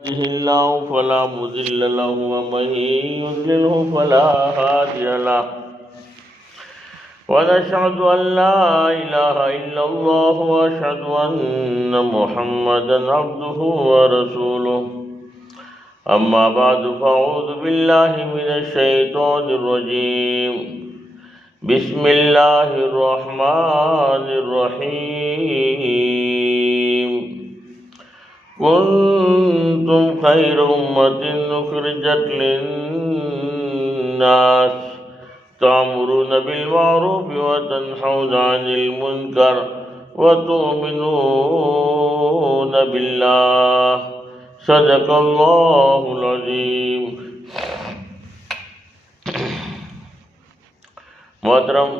يهده الله فلا مضل له ومن يضلله فلا هادي له ونشهد أن لا إله إلا الله وأشهد أن محمدا عبده ورسوله أما بعد فأعوذ بالله من الشيطان الرجيم بسم الله الرحمن الرحيم كنتم خير أمة أخرجت للناس تأمرون بالمعروف وتنهون عن المنكر وتؤمنون بالله صدق اللہ العظیم۔ محترم،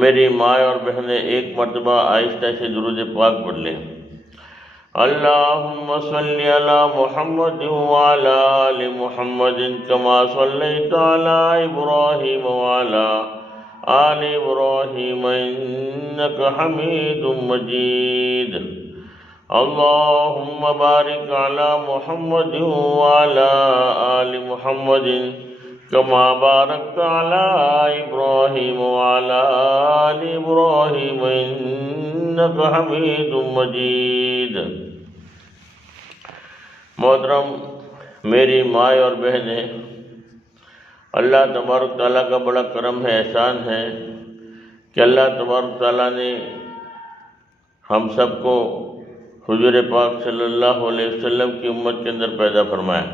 میری ماں اور بہنیں ایک مرتبہ آہستہ سے درود پاک پڑھ لیں۔ اللہم صلی علی محمد وعلی آل محمد کما صلیت علی ابراہیم وعلی آل ابراہیم انک حمید مجید۔ اللہم بارک علی محمد وعلی آل محمد کما بارکت علی ابراہیم وعلی آل ابراہیم انک حمید مجید۔ محترم، میری ماں اور بہنیں، اللہ تبارک تعالیٰ کا بڑا کرم ہے، احسان ہے کہ اللہ تبارک تعالیٰ نے ہم سب کو حضور پاک صلی اللہ علیہ وسلم کی امت کے اندر پیدا فرمایا۔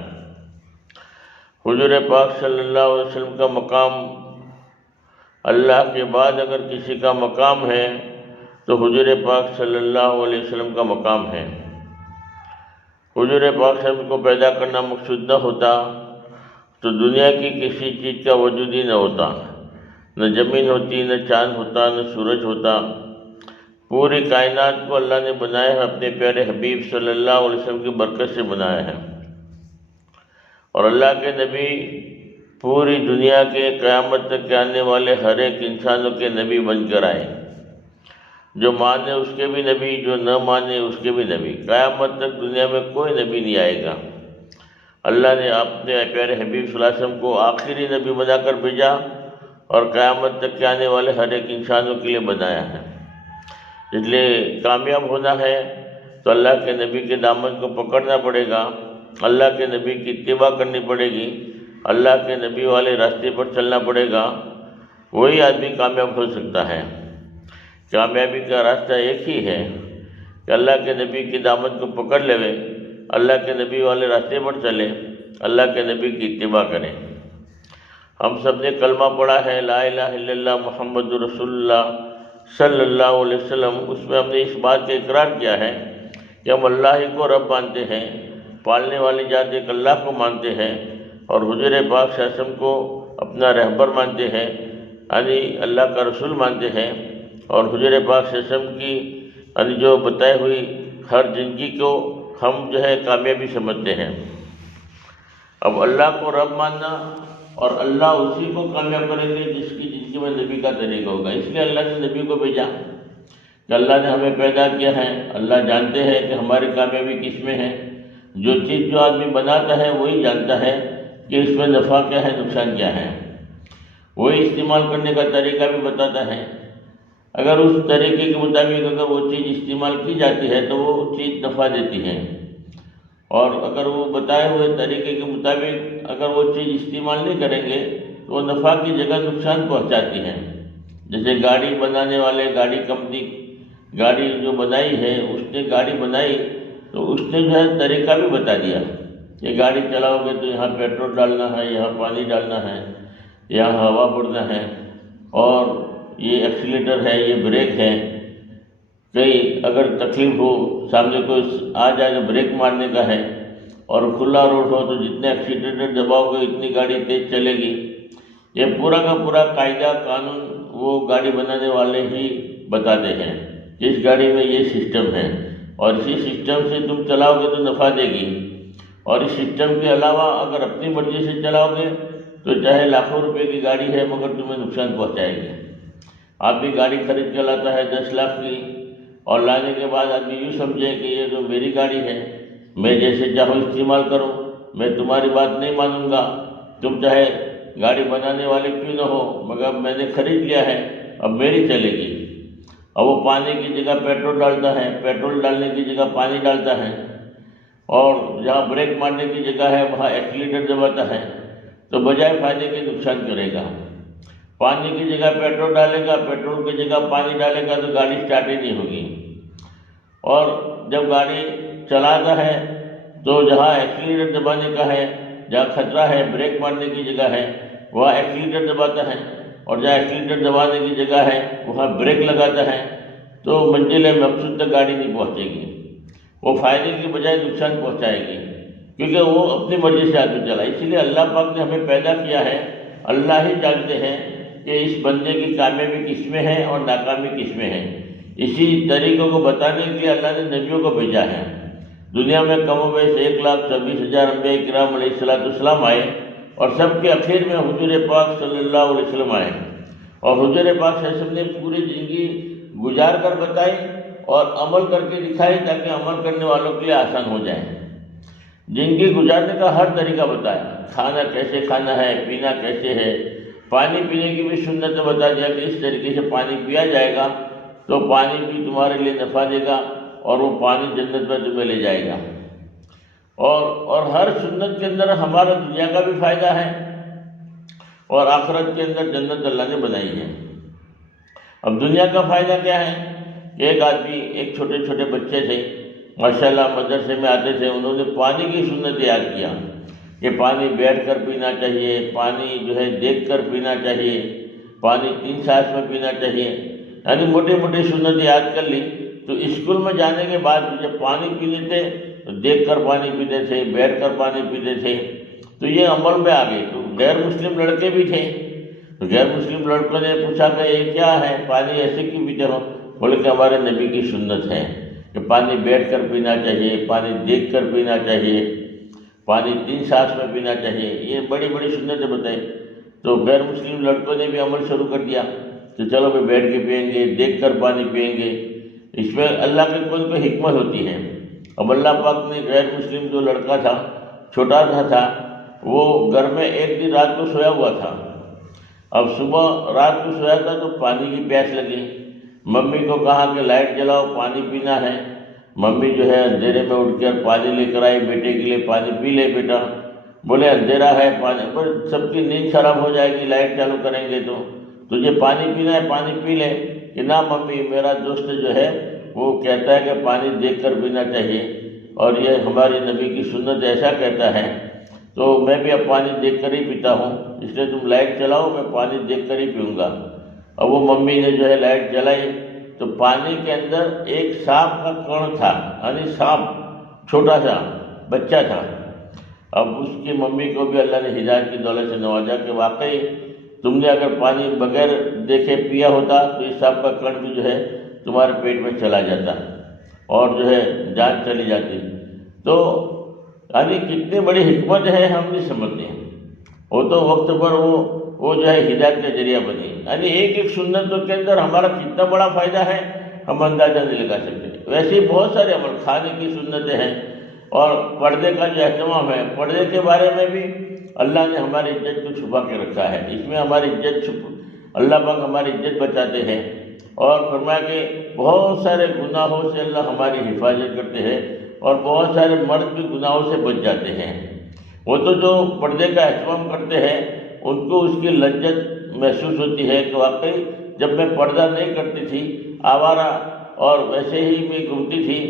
حضور پاک صلی اللہ علیہ وسلم کا مقام، اللہ کے بعد اگر کسی کا مقام ہے تو حضور پاک صلی اللہ علیہ وسلم کا مقام ہے۔ حضور پاک صلی اللہ علیہ وسلم کو پیدا کرنا مقصود نہ ہوتا تو دنیا کی کسی چیز کا وجود ہی نہ ہوتا، نہ زمین ہوتی، نہ چاند ہوتا، نہ سورج ہوتا۔ پوری کائنات کو اللہ نے بنایا ہے، اپنے پیارے حبیب صلی اللہ علیہ وسلم کی برکت سے بنایا ہے۔ اور اللہ کے نبی پوری دنیا کے قیامت تک کے آنے والے ہر ایک انسانوں کے نبی بن کر آئے، جو مانے اس کے بھی نبی، جو نہ مانے اس کے بھی نبی۔ قیامت تک دنیا میں کوئی نبی نہیں آئے گا۔ اللہ نے اپنے پیارے حبیب صلی اللہ علیہ وسلم کو آخری نبی بنا کر بھیجا اور قیامت تک کے آنے والے ہر ایک انسانوں کے لیے بنایا ہے۔ اس لیے کامیاب ہونا ہے تو اللہ کے نبی کے دامن کو پکڑنا پڑے گا، اللہ کے نبی کی اتباع کرنی پڑے گی، اللہ کے نبی والے راستے پر چلنا پڑے گا، وہی آدمی کامیاب ہو سکتا ہے۔ کامیابی کا راستہ ایک ہی ہے کہ اللہ کے نبی کے دامن کو پکڑ لے، اللہ کے نبی والے راستے پر چلے، اللہ کے نبی کی اتباع کریں۔ ہم سب نے کلمہ پڑھا ہے، لا الہ الا اللہ محمد رسول اللہ صلی اللہ علیہ وسلم۔ اس میں ہم نے اس بات کا اقرار کیا ہے کہ ہم اللہ ہی کو رب مانتے ہیں، پالنے والی ذات ایک اللہ کو مانتے ہیں، اور حضور پاک صلی اللہ علیہ وسلم کو اپنا رہبر مانتے ہیں، یعنی اللہ کا رسول مانتے ہیں، اور حضور پاک صلی اللہ علیہ وسلم کی یعنی جو بتائی ہوئی ہر زندگی کو ہم جو ہے کامیابی سمجھتے ہیں۔ اب اللہ کو رب ماننا اور اللہ اسی کو کامیاب کریں گے جس کی زندگی میں نبی کا طریقہ ہوگا۔ اس لیے اللہ نے نبی کو بھیجا کہ اللہ نے ہمیں پیدا کیا ہے، اللہ جانتے ہیں کہ ہماری کامیابی کس میں ہے۔ جو چیز جو آدمی بناتا ہے وہی جانتا ہے کہ اس میں نفع کیا ہے، نقصان کیا ہے، وہی استعمال کرنے کا طریقہ بھی بتاتا ہے۔ اگر اس طریقے کے مطابق اگر وہ چیز استعمال کی جاتی ہے تو وہ چیز نفع دیتی ہے، اور اگر وہ بتائے ہوئے طریقے کے مطابق اگر وہ چیز استعمال نہیں کریں گے تو وہ نفع کی جگہ نقصان پہنچاتی ہے۔ جیسے گاڑی بنانے والے، گاڑی کمپنی گاڑی جو بنائی ہے، اس نے گاڑی بنائی تو اس نے جو ہے طریقہ بھی بتا دیا کہ گاڑی چلاؤ گے تو یہاں پیٹرول ڈالنا ہے، یہاں پانی ڈالنا ہے، یہاں ہوا بھرنا ہے، اور یہ ایکسیلیٹر ہے، یہ بریک ہے۔ کہیں اگر تکلیف ہو، سامنے کوئی آ جائے تو بریک مارنے کا ہے، اور کھلا روڈ ہو تو جتنے ایکسیلیٹر دباؤ گے اتنی گاڑی تیز چلے گی۔ یہ پورا کا پورا قاعدہ قانون وہ گاڑی بنانے والے ہی بتاتے ہیں، اس گاڑی میں یہ سسٹم ہے، اور اسی سسٹم سے تم چلاؤ گے تو نفع دے گی، اور اس سسٹم کے علاوہ اگر اپنی مرضی سے چلاؤ گے تو چاہے لاکھوں روپے کی گاڑی ہے مگر تمہیں نقصان پہنچائے گی۔ آپ بھی گاڑی خرید کے لاتا ہے 10 لاکھ کی، اور لانے کے بعد آدمی یوں سمجھے کہ یہ جو میری گاڑی ہے، میں جیسے چاہوں استعمال کروں، میں تمہاری بات نہیں مانوں گا، تم چاہے گاڑی بنانے والے کیوں نہ ہو، مگر میں نے خرید لیا ہے، اب میری چلے گی۔ اب وہ پانی کی جگہ پیٹرول ڈالتا ہے، پیٹرول ڈالنے کی جگہ پانی ڈالتا ہے، اور جہاں بریک مارنے کی جگہ ہے وہاں ایکسیلیٹر دباتا ہے، تو بجائے فائدے کے نقصان کرے گا۔ پانی کی جگہ پیٹرول ڈالے گا، پیٹرول کی جگہ پانی ڈالے گا تو گاڑی اسٹارٹ ہی نہیں ہوگی۔ اور جب گاڑی چلاتا ہے تو جہاں ایکسیلیٹر دبانے کا ہے، جہاں خطرہ ہے، بریک مارنے کی جگہ ہے، وہاں ایکسیلیٹر دباتا ہے، اور جہاں ایکسیلیٹر دبانے کی جگہ ہے وہاں بریک لگاتا ہے، تو منزل مقصود تک گاڑی نہیں پہنچے گی، وہ فائدے کی بجائے نقصان پہنچائے گی، کیونکہ وہ اپنی مرضی سے آدمی چلا۔ اسی لیے اللہ پاک نے ہمیں پیدا کیا ہے، اللہ ہی جانتے ہیں کہ اس بندے کی کامیابی کس میں ہے اور ناکامی کس میں ہے۔ اسی طریقوں کو بتانے کے لیے اللہ نے نبیوں کو بھیجا ہے۔ دنیا میں کم و بیش 1,26,000 انبیاء کرام علیہ السلام آئے، اور سب کے اخیر میں حضور پاک صلی اللہ علیہ وسلم آئے، اور حضور پاک صلی اللہ علیہ وسلم نے پوری زندگی گزار کر بتائی اور عمل کر کے دکھائی، تاکہ عمل کرنے والوں کے لیے آسان ہو جائے۔ زندگی گزارنے کا ہر طریقہ بتایا، کھانا کیسے کھانا ہے، پینا کیسے ہے، پانی پینے کی بھی سنت بتا دیا کہ اس طریقے سے پانی پیا جائے گا تو پانی بھی تمہارے لیے نفع دے گا، اور وہ پانی جنت میں تمہیں لے جائے گا۔ اور ہر سنت کے اندر ہمارا دنیا کا بھی فائدہ ہے، اور آخرت کے اندر جنت اللہ نے بنائی ہے۔ اب دنیا کا فائدہ کیا ہے کہ ایک آدمی، ایک چھوٹے چھوٹے بچے تھے ماشاءاللہ، مدرسے میں آتے تھے، انہوں نے پانی کی سنت یاد کیا کہ پانی بیٹھ کر پینا چاہیے، پانی جو ہے دیکھ کر پینا چاہیے، پانی 3 سانس میں پینا چاہیے، یعنی موٹی موٹی سنت یاد کر لی۔ تو اسکول میں جانے کے بعد جب پانی پیتے تھے تو دیکھ کر پانی پیتے تھے، بیٹھ کر پانی پیتے تھے، تو یہ عمل میں آ گئی۔ تو غیر مسلم لڑکے بھی تھے، تو غیر مسلم لڑکوں نے پوچھا کہ یہ کیا ہے، پانی ایسے کیوں پیتے ہو؟ بولے کہ ہمارے نبی کی سنت ہے کہ پانی بیٹھ کر پینا چاہیے، پانی دیکھ کر پینا چاہیے، پانی 3 سانس میں پینا چاہیے، یہ بڑی بڑی سنتیں بتائی۔ تو غیر مسلم لڑکوں نے بھی عمل شروع کر دیا کہ چلو بھائی بیٹھ کے پئیں گے، دیکھ کر پانی پئیں گے۔ اس میں اللہ کی کوئی حکمت ہوتی ہے۔ اب اللہ پاک نے غیر مسلم جو لڑکا تھا، چھوٹا سا تھا، وہ گھر میں ایک دن رات کو سویا ہوا تھا۔ اب صبح رات کو سویا تھا تو پانی کی پیاس لگی، ممی کو کہا کہ لائٹ جلاؤ، پانی پینا ہے۔ ممی جو ہے اندھیرے میں اٹھ کر پانی لے کر آئی بیٹے کے لیے، پانی پی لے بیٹا۔ بولے اندھیرا ہے، پانی پر سب کی نیند خراب ہو جائے گی لائٹ چالو کریں گے تو تجھے پانی پینا ہے، پانی پی لے۔ کہ نہ ممی، میرا دوست جو ہے وہ کہتا ہے کہ پانی دیکھ کر پینا چاہیے، اور یہ ہماری نبی کی سنت ایسا کہتا ہے، تو میں بھی اب پانی دیکھ کر ہی پیتا ہوں، اس لیے تم لائٹ چلاؤ، میں پانی دیکھ کر ہی پیوں گا۔ اب وہ ممی نے جو ہے لائٹ جلائی تو پانی کے اندر ایک سانپ کا کڑ تھا، یعنی سانپ چھوٹا سا بچہ تھا۔ اب اس کی ممی کو بھی اللہ نے ہدایت کی دولت سے نوازا کہ واقعی تم نے اگر پانی بغیر دیکھے پیا ہوتا تو اس سانپ کا کڑ بھی جو ہے تمہارے پیٹ میں چلا جاتا اور جو ہے جان چلی جاتی۔ تو یعنی کتنی بڑی حکمت ہے ہم نہیں سمجھتے ہیں۔ وہ تو وقت پر وہ جو ہے ہدایت کا ذریعہ بنی، یعنی ایک ایک سنتوں کے اندر ہمارا کتنا بڑا فائدہ ہے ہم اندازہ نہیں لگا سکتے۔ ویسے ہی بہت سارے عمل، کھانے کی سنتیں ہیں، اور پردے کا جو اہتمام ہے، پردے کے بارے میں بھی اللہ نے ہماری عزت کو چھپا کے رکھا ہے۔ اس میں ہماری عزت اللہ پاک ہماری عزت بچاتے ہیں، اور فرمایا کہ بہت سارے گناہوں سے اللہ ہماری حفاظت کرتے ہیں، اور بہت سارے مرد بھی گناہوں سے بچ جاتے ہیں۔ وہ تو جو پردے کا اہتمام کرتے ہیں ان کو اس کی لذت محسوس ہوتی ہے کہ واقعی جب میں پردہ نہیں کرتی تھی، آوارہ اور ویسے ہی میں گھومتی تھی،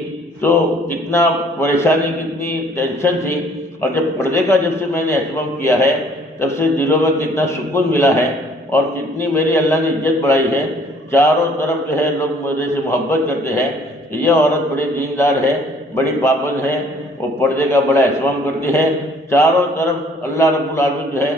تو کتنا پریشانی، کتنی ٹینشن تھی، اور جب پردے کا جب سے میں نے اہتمام کیا ہے تب سے دلوں میں کتنا سکون ملا ہے، اور کتنی میری اللہ نے عزت بڑھائی ہے۔ چاروں طرف جو ہے لوگ میرے سے محبت کرتے ہیں، یہ عورت بڑی دیندار ہے، بڑی پابند ہے، وہ پردے کا بڑا اہتمام کرتی ہے۔ چاروں طرف اللہ رب العالمین جو ہے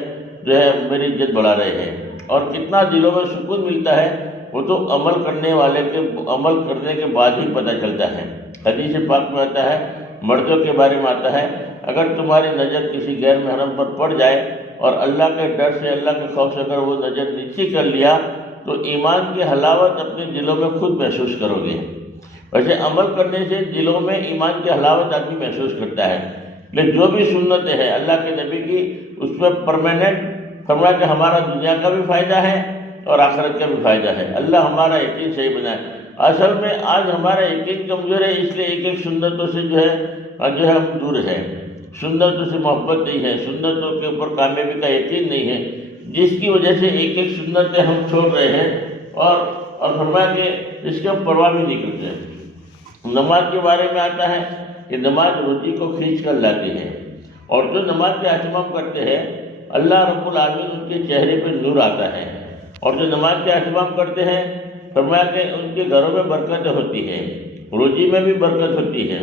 میری عزت بڑھا رہے ہیں، اور کتنا دلوں میں سکون ملتا ہے وہ تو عمل کرنے والے کے عمل کرنے کے بعد ہی پتہ چلتا ہے۔ حدیث پاک میں آتا ہے، مردوں کے بارے میں آتا ہے، اگر تمہاری نظر کسی غیر محرم پر پڑ جائے اور اللہ کے ڈر سے، اللہ کے خوف سے اگر وہ نظر نیچی کر لیا تو ایمان کی حلاوت اپنے دلوں میں خود محسوس کرو گے۔ ویسے عمل کرنے سے دلوں میں ایمان کی حلاوت آدمی محسوس کرتا ہے، لیکن جو بھی سنتیں ہیں اللہ کے نبی کی، اس میں پرماننٹ فرمایا کہ ہمارا دنیا کا بھی فائدہ ہے اور آخرت کا بھی فائدہ ہے۔ اللہ ہمارا یقین صحیح بنائے۔ اصل میں آج ہمارا یقین کمزور ہے، اس لیے ایک سنتوں سے جو ہے ہم دور ہے، سنتوں سے محبت نہیں ہے، سنتوں کے اوپر کامیابی کا یقین نہیں ہے، جس کی وجہ سے ایک سنتیں ہم چھوڑ رہے ہیں اور فرمایا کہ اس کی ہم پرواہ بھی نہیں کرتے۔ نماز کے بارے میں آتا ہے کہ نماز روزی کو کھینچ کر لاتی ہے، اور جو نماز کا اہتمام کرتے ہیں اللہ رب العالمین ان کے چہرے پہ نور آتا ہے، اور جو نماز کا اہتمام کرتے ہیں فرمایا کہ ان کے گھروں میں برکتیں ہوتی ہیں، روزی میں بھی برکت ہوتی ہے،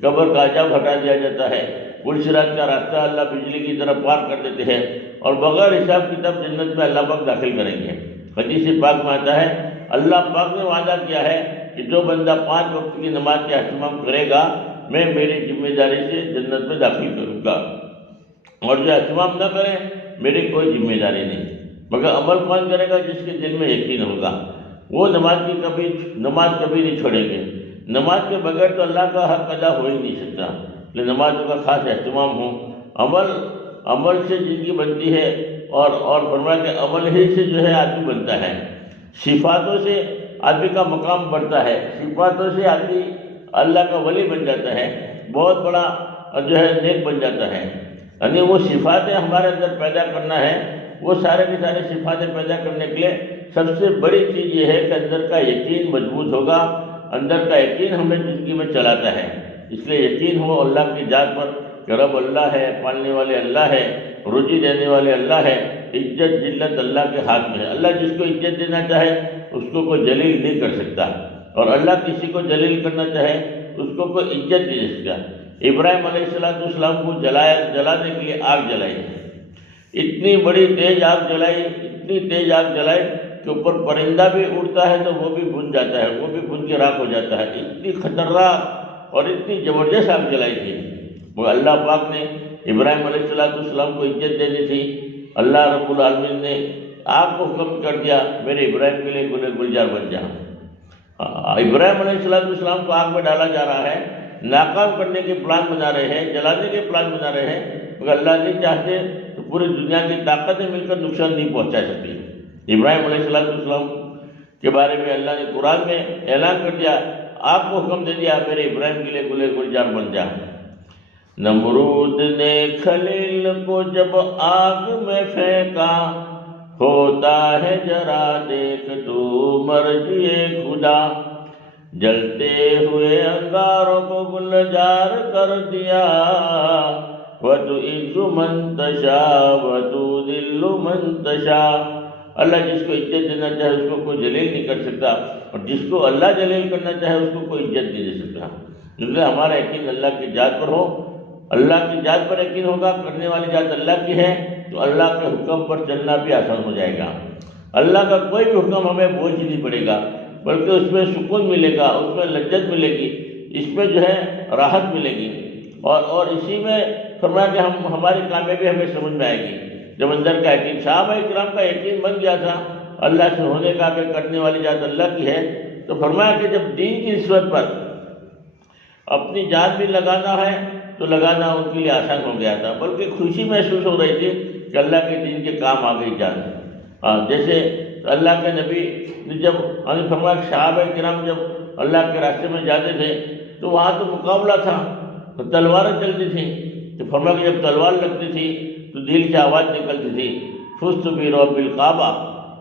قبر کا عذاب ہٹا دیا جاتا ہے، پل صراط کا راستہ اللہ بجلی کی طرح پار کر دیتے ہیں، اور بغیر حساب کتاب جنت میں اللہ پاک داخل کریں گے۔ حدیث پاک میں آتا ہے اللہ پاک نے وعدہ کیا ہے کہ جو بندہ 5 وقت کی نماز کا اہتمام کرے گا میں میری ذمہ داری سے جنت میں داخل کروں گا، اور جو اہتمام نہ کرے میری کوئی ذمہ داری نہیں، مگر عمل کون کرے گا جس کے دل میں یقین ہوگا، وہ نماز کبھی نہیں چھوڑیں گے۔ نماز کے بغیر تو اللہ کا حق ادا ہو ہی نہیں سکتا، لیکن نمازوں کا خاص اہتمام ہو۔ عمل سے زندگی بنتی ہے، اور فرمایا کہ عمل ہی سے جو ہے آدمی بنتا ہے، صفاتوں سے آدمی کا مقام بڑھتا ہے، صفاتوں سے آدمی اللہ کا ولی بن جاتا ہے، بہت بڑا جو ہے نیک بن جاتا ہے۔ یعنی وہ صفاتیں ہمارے اندر پیدا کرنا ہے، وہ سارے کی سارے صفاتیں پیدا کرنے کے لیے سب سے بڑی چیز یہ ہے کہ اندر کا یقین مضبوط ہوگا، اندر کا یقین ہمیں زندگی میں چلاتا ہے۔ اس لیے یقین ہو اللہ کی ذات پر کہ رب اللہ ہے، پالنے والے اللہ ہے، روزی دینے والے اللہ ہے، عزت ذلت اللہ کے ہاتھ میں ہے۔ اللہ جس کو عزت دینا چاہے اس کو کوئی ذلیل نہیں کر سکتا، اور اللہ کسی کو ذلیل کرنا چاہے اس کو کوئی عزت نہیں دے سکتا۔ ابراہیم علیہ السلام کو جلانے کے لیے آگ جلائی، اتنی بڑی تیز آگ جلائی، اتنی تیز آگ جلائی کہ اوپر پرندہ بھی اڑتا ہے تو وہ بھی بھن جاتا ہے، وہ بھی بھن کے راکھ ہو جاتا ہے، اتنی خطرناک اور اتنی زبردست آگ جلائی تھی۔ وہ اللہ پاک نے ابراہیم علیہ السلام کو عزت دینی تھی، اللہ رب العالمین نے آگ کو حکم کر دیا میرے ابراہیم کے لیے گل گلزار بن جا۔ ابراہیم علیہ السلام کو آگ میں ڈالا جا رہا ہے، ناکام کرنے کے پلان بنا رہے ہیں، جلانے کے پلان بنا رہے ہیں، مگر اللہ نہیں چاہتے تو پوری دنیا کی طاقتیں مل کر نقصان نہیں پہنچا سکتی۔ ابراہیم علیہ السلام کے بارے میں اللہ نے قرآن میں اعلان کر دیا، آگ کو حکم دے دیا میرے ابراہیم کے لیے گل گلزار بن جا۔ نمرود نے خلیل کو جب آگ میں پھینکا، ہوتا ہے ذرا دیکھ تو مرضی خدا، جلتے ہوئے انگاروں کو گلزار کر دیا، وَتُعِزُّ مَن تَشَاءُ وَتُذِلُّ مَن تَشَاءُ۔ اللہ جس کو عزت دینا چاہے اس کو کوئی ذلیل نہیں کر سکتا، اور جس کو اللہ ذلیل کرنا چاہے اس کو کوئی عزت نہیں دے سکتا۔ اس لیے ہمارا یقین اللہ کی ذات پر ہو، اللہ کی ذات پر یقین ہوگا، کرنے والی ذات اللہ کی ہے تو اللہ کے حکم پر چلنا بھی آسان ہو جائے گا۔ اللہ کا کوئی بھی حکم ہمیں بوجھ نہیں پڑے گا، بلکہ اس میں سکون ملے گا، اس میں لذت ملے گی، اس میں جو ہے راحت ملے گی، اور اسی میں فرمایا کہ ہماری کامیابی ہمیں سمجھ میں آئے گی جب اندر کا یقین۔ صحابہ کرام کا یقین بن گیا تھا اللہ سے ہونے کا کہ کرنے والی ذات اللہ کی ہے، تو فرمایا کہ جب دین کی نسبت پر اپنی جان بھی لگانا ہے تو لگانا ان کے لیے آسان ہو گیا تھا، بلکہ خوشی محسوس ہو رہی تھی کہ اللہ کے دین کے کام آ گئی جان۔ جیسے اللہ کے نبی نے جب فرمایا صحابہ کرام جب اللہ کے راستے میں جاتے تھے تو وہاں تو مقابلہ تھا، تو تلواریں چلتی تھیں، تو فرمایا کہ جب تلوار لگتی تھی تو دل سے آواز نکلتی تھی، فزت برب الکعبہ،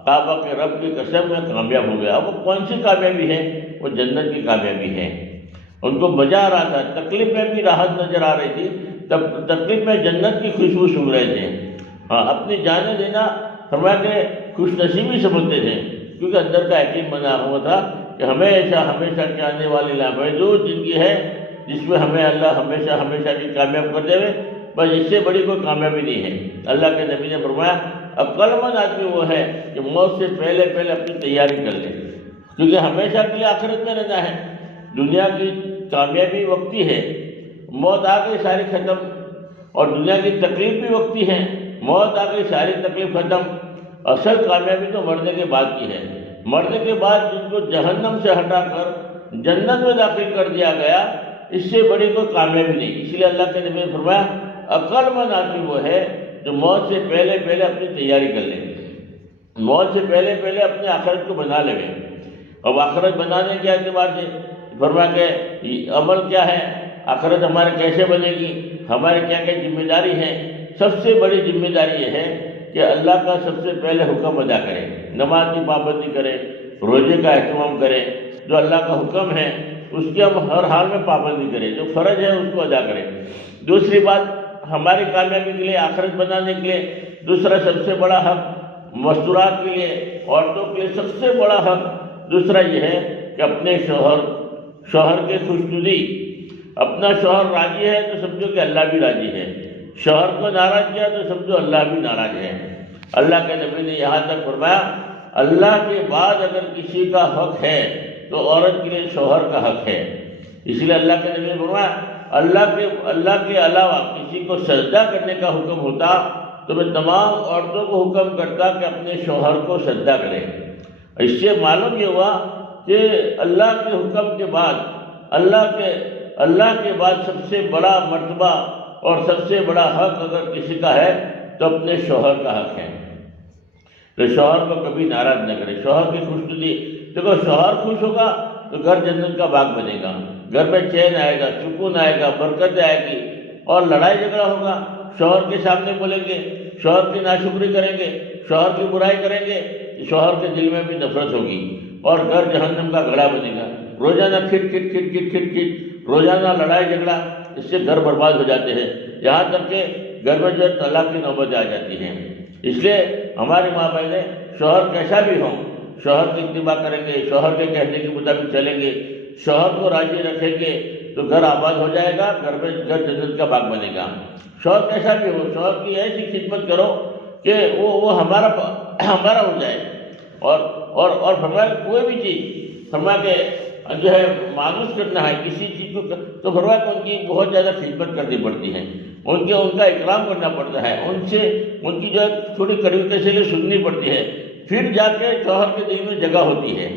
کعبہ کے رب کی قسم میں کامیاب ہو گیا۔ وہ کون سی کامیابی ہے؟ وہ جنت کی کامیابی ہے۔ ان کو مزہ آ رہا تھا، تکلیف میں بھی راحت نظر آ رہی تھی، تب تکلیف میں جنت کی خوشبو سونگھ رہے تھے۔ اپنی جانیں دینا فرمایا کہ خوش نصیبی سمجھتے تھے، کیونکہ اندر کا یقین بنا ہوا تھا کہ ہمیشہ کے آنے والی لامحدود زندگی ہے جس میں ہمیں اللہ ہمیشہ کی کامیاب کر دے، بس اس سے بڑی کوئی کامیابی نہیں ہے۔ اللہ کے نبی نے فرمایا عقل مند آدمی وہ ہے کہ موت سے پہلے اپنی تیاری کر لے، کیونکہ ہمیشہ کے لیے آخرت میں رہنا ہے۔ دنیا کی کامیابی وقتی ہے، موت آ گئی ساری ختم، اور دنیا کی تکلیف بھی وقتی ہے، موت آ گئی ساری تکلیف ختم۔ اصل کامیابی تو مرنے کے بعد کی ہے۔ مرنے کے بعد جن کو جہنم سے ہٹا کر جنت میں داخل کر دیا گیا، اس سے بڑی کوئی کامیابی نہیں۔ اس لیے اللہ کے نبی نے فرمایا عقل مند آدمی وہ ہے جو موت سے پہلے پہلے اپنی تیاری کر لے، موت سے پہلے پہلے اپنے آخرت کو بنا لے۔ اب آخرت بنانے کے اعتبار سے فرمایا کہ عمل کیا ہے، آخرت ہمارے کیسے بنے گی، ہمارے کیا کیا ذمہ داری ہے۔ سب سے بڑی ذمہ داری یہ ہے کہ اللہ کا سب سے پہلے حکم ادا کرے، نماز کی پابندی کرے، روزے کا اہتمام کرے، جو اللہ کا حکم ہے اس کی ہم ہر حال میں پابندی کریں، جو فرض ہے اس کو ادا کریں۔ دوسری بات، ہماری کامیابی کے لیے، آخرت بنانے کے لیے دوسرا سب سے بڑا حق، مستورات کے لیے، عورتوں کے لیے سب سے بڑا حق دوسرا یہ ہے کہ اپنے شوہر کے خوشنودی، اپنا شوہر راضی ہے تو سمجھو کہ اللہ بھی راضی ہے، شوہر کو ناراض کیا تو سمجھو اللہ بھی ناراض ہے۔ اللہ کے نبی نے یہاں تک فرمایا اللہ کے بعد اگر کسی کا حق ہے تو عورت کے لیے شوہر کا حق ہے۔ اس لیے اللہ کے نبی نے فرمایا اللہ کے علاوہ کسی کو سجدہ کرنے کا حکم ہوتا تو میں تمام عورتوں کو حکم کرتا کہ اپنے شوہر کو سجدہ کریں۔ اس سے معلوم یہ ہوا کہ اللہ کے حکم کے بعد اللہ کے بعد سب سے بڑا مرتبہ اور سب سے بڑا حق اگر کسی کا ہے تو اپنے شوہر کا حق ہے۔ تو شوہر کو کبھی ناراض نہ کرے، شوہر کی خوشنودی، دیکھو شوہر خوش ہوگا تو گھر جنت کا باغ بنے گا، گھر میں چین آئے گا، سکون آئے گا، برکت آئے گی۔ اور لڑائی جھگڑا ہوگا، شوہر کے سامنے بولیں گے، شوہر کی ناشکری کریں گے، شوہر کی برائی کریں گے، شوہر کے دل میں بھی نفرت ہوگی اور گھر جہنم کا گڑھا بنے گا۔ روزانہ کھٹ کھٹ کھٹ کھٹ کھٹ کھٹ روزانہ لڑائی جھگڑا، اس سے گھر برباد ہو جاتے ہیں، یہاں تک کہ گھر میں جو ہے طلاق کی نوبت آ جاتی ہے۔ اس لیے ہماری ماں بہنیں شوہر کیسا بھی ہوں، شوہر کی اتباع کریں گے، شوہر کے کہنے کے مطابق چلیں گے، شوہر کو راضی رکھیں گے تو گھر آباد ہو جائے گا، گھر جنت کا باغ بنے گا۔ شوہر کیسا بھی ہو، شوہر کی ایسی خدمت کرو کہ وہ ہمارا ہو جائے۔ اور فرمایا کوئی بھی چیز فرمایا کہ جو ہے مانوس کرنا ہے کسی چیز کو تو فرمایا کہ ان کی بہت زیادہ خدمت کرنی پڑتی ہے، ان کا اکرام کرنا پڑتا ہے، ان کی جو ہے تھوڑی کڑوی سے سننی پڑتی ہے، پھر جا کے شوہر کے دل میں جگہ ہوتی ہے۔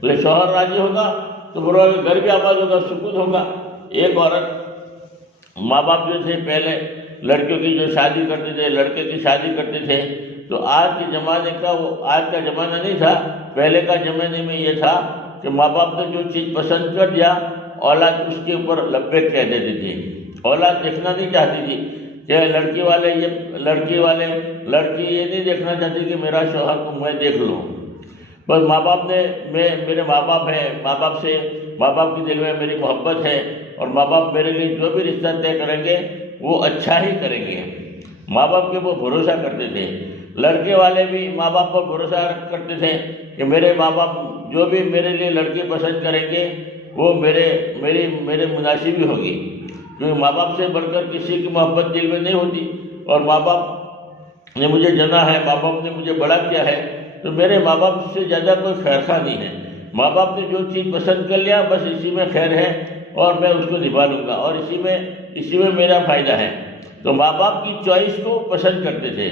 تو شوہر راضی ہوگا تو فرمایا گھر بھی آباد ہوگا، سکون ہوگا۔ ایک عورت، ماں باپ جو تھے پہلے لڑکیوں کی جو شادی کرتے تھے، لڑکے کی شادی کرتے تھے، تو آج کے زمانے کا آج کا زمانہ نہیں تھا، پہلے کا زمانے میں یہ تھا کہ ماں باپ نے جو چیز پسند کر دیا اولاد اس کے اوپر لبیک کہہ دیتی تھی، اولاد دیکھنا نہیں چاہتی تھی کہ لڑکی یہ نہیں دیکھنا چاہتی کہ میرا شوہر کو میں دیکھ لوں، بس ماں باپ نے میرے ماں باپ ہیں، ماں باپ کے دل میں میری محبت ہے اور ماں باپ میرے لیے جو بھی رشتہ طے کریں گے وہ اچھا ہی کریں گے، ماں باپ کے وہ بھروسہ کرتے تھے۔ لڑکے والے بھی ماں باپ پر بھروسہ کرتے تھے کہ میرے ماں باپ جو بھی میرے لیے لڑکی پسند کریں گے وہ میرے مناسب ہی ہوگی، کیونکہ ماں باپ سے بڑھ کر کسی کی محبت دل میں نہیں ہوتی، اور ماں باپ نے مجھے جنا ہے، ماں باپ نے مجھے بڑا کیا ہے، تو میرے ماں باپ سے زیادہ کوئی خیر خواہ نہیں ہے۔ ماں باپ نے جو چیز پسند کر لیا بس اسی میں خیر ہے اور میں اس کو نبھا لوں گا اور اسی میں میرا فائدہ ہے۔ تو ماں باپ کی چوائس کو پسند کرتے تھے،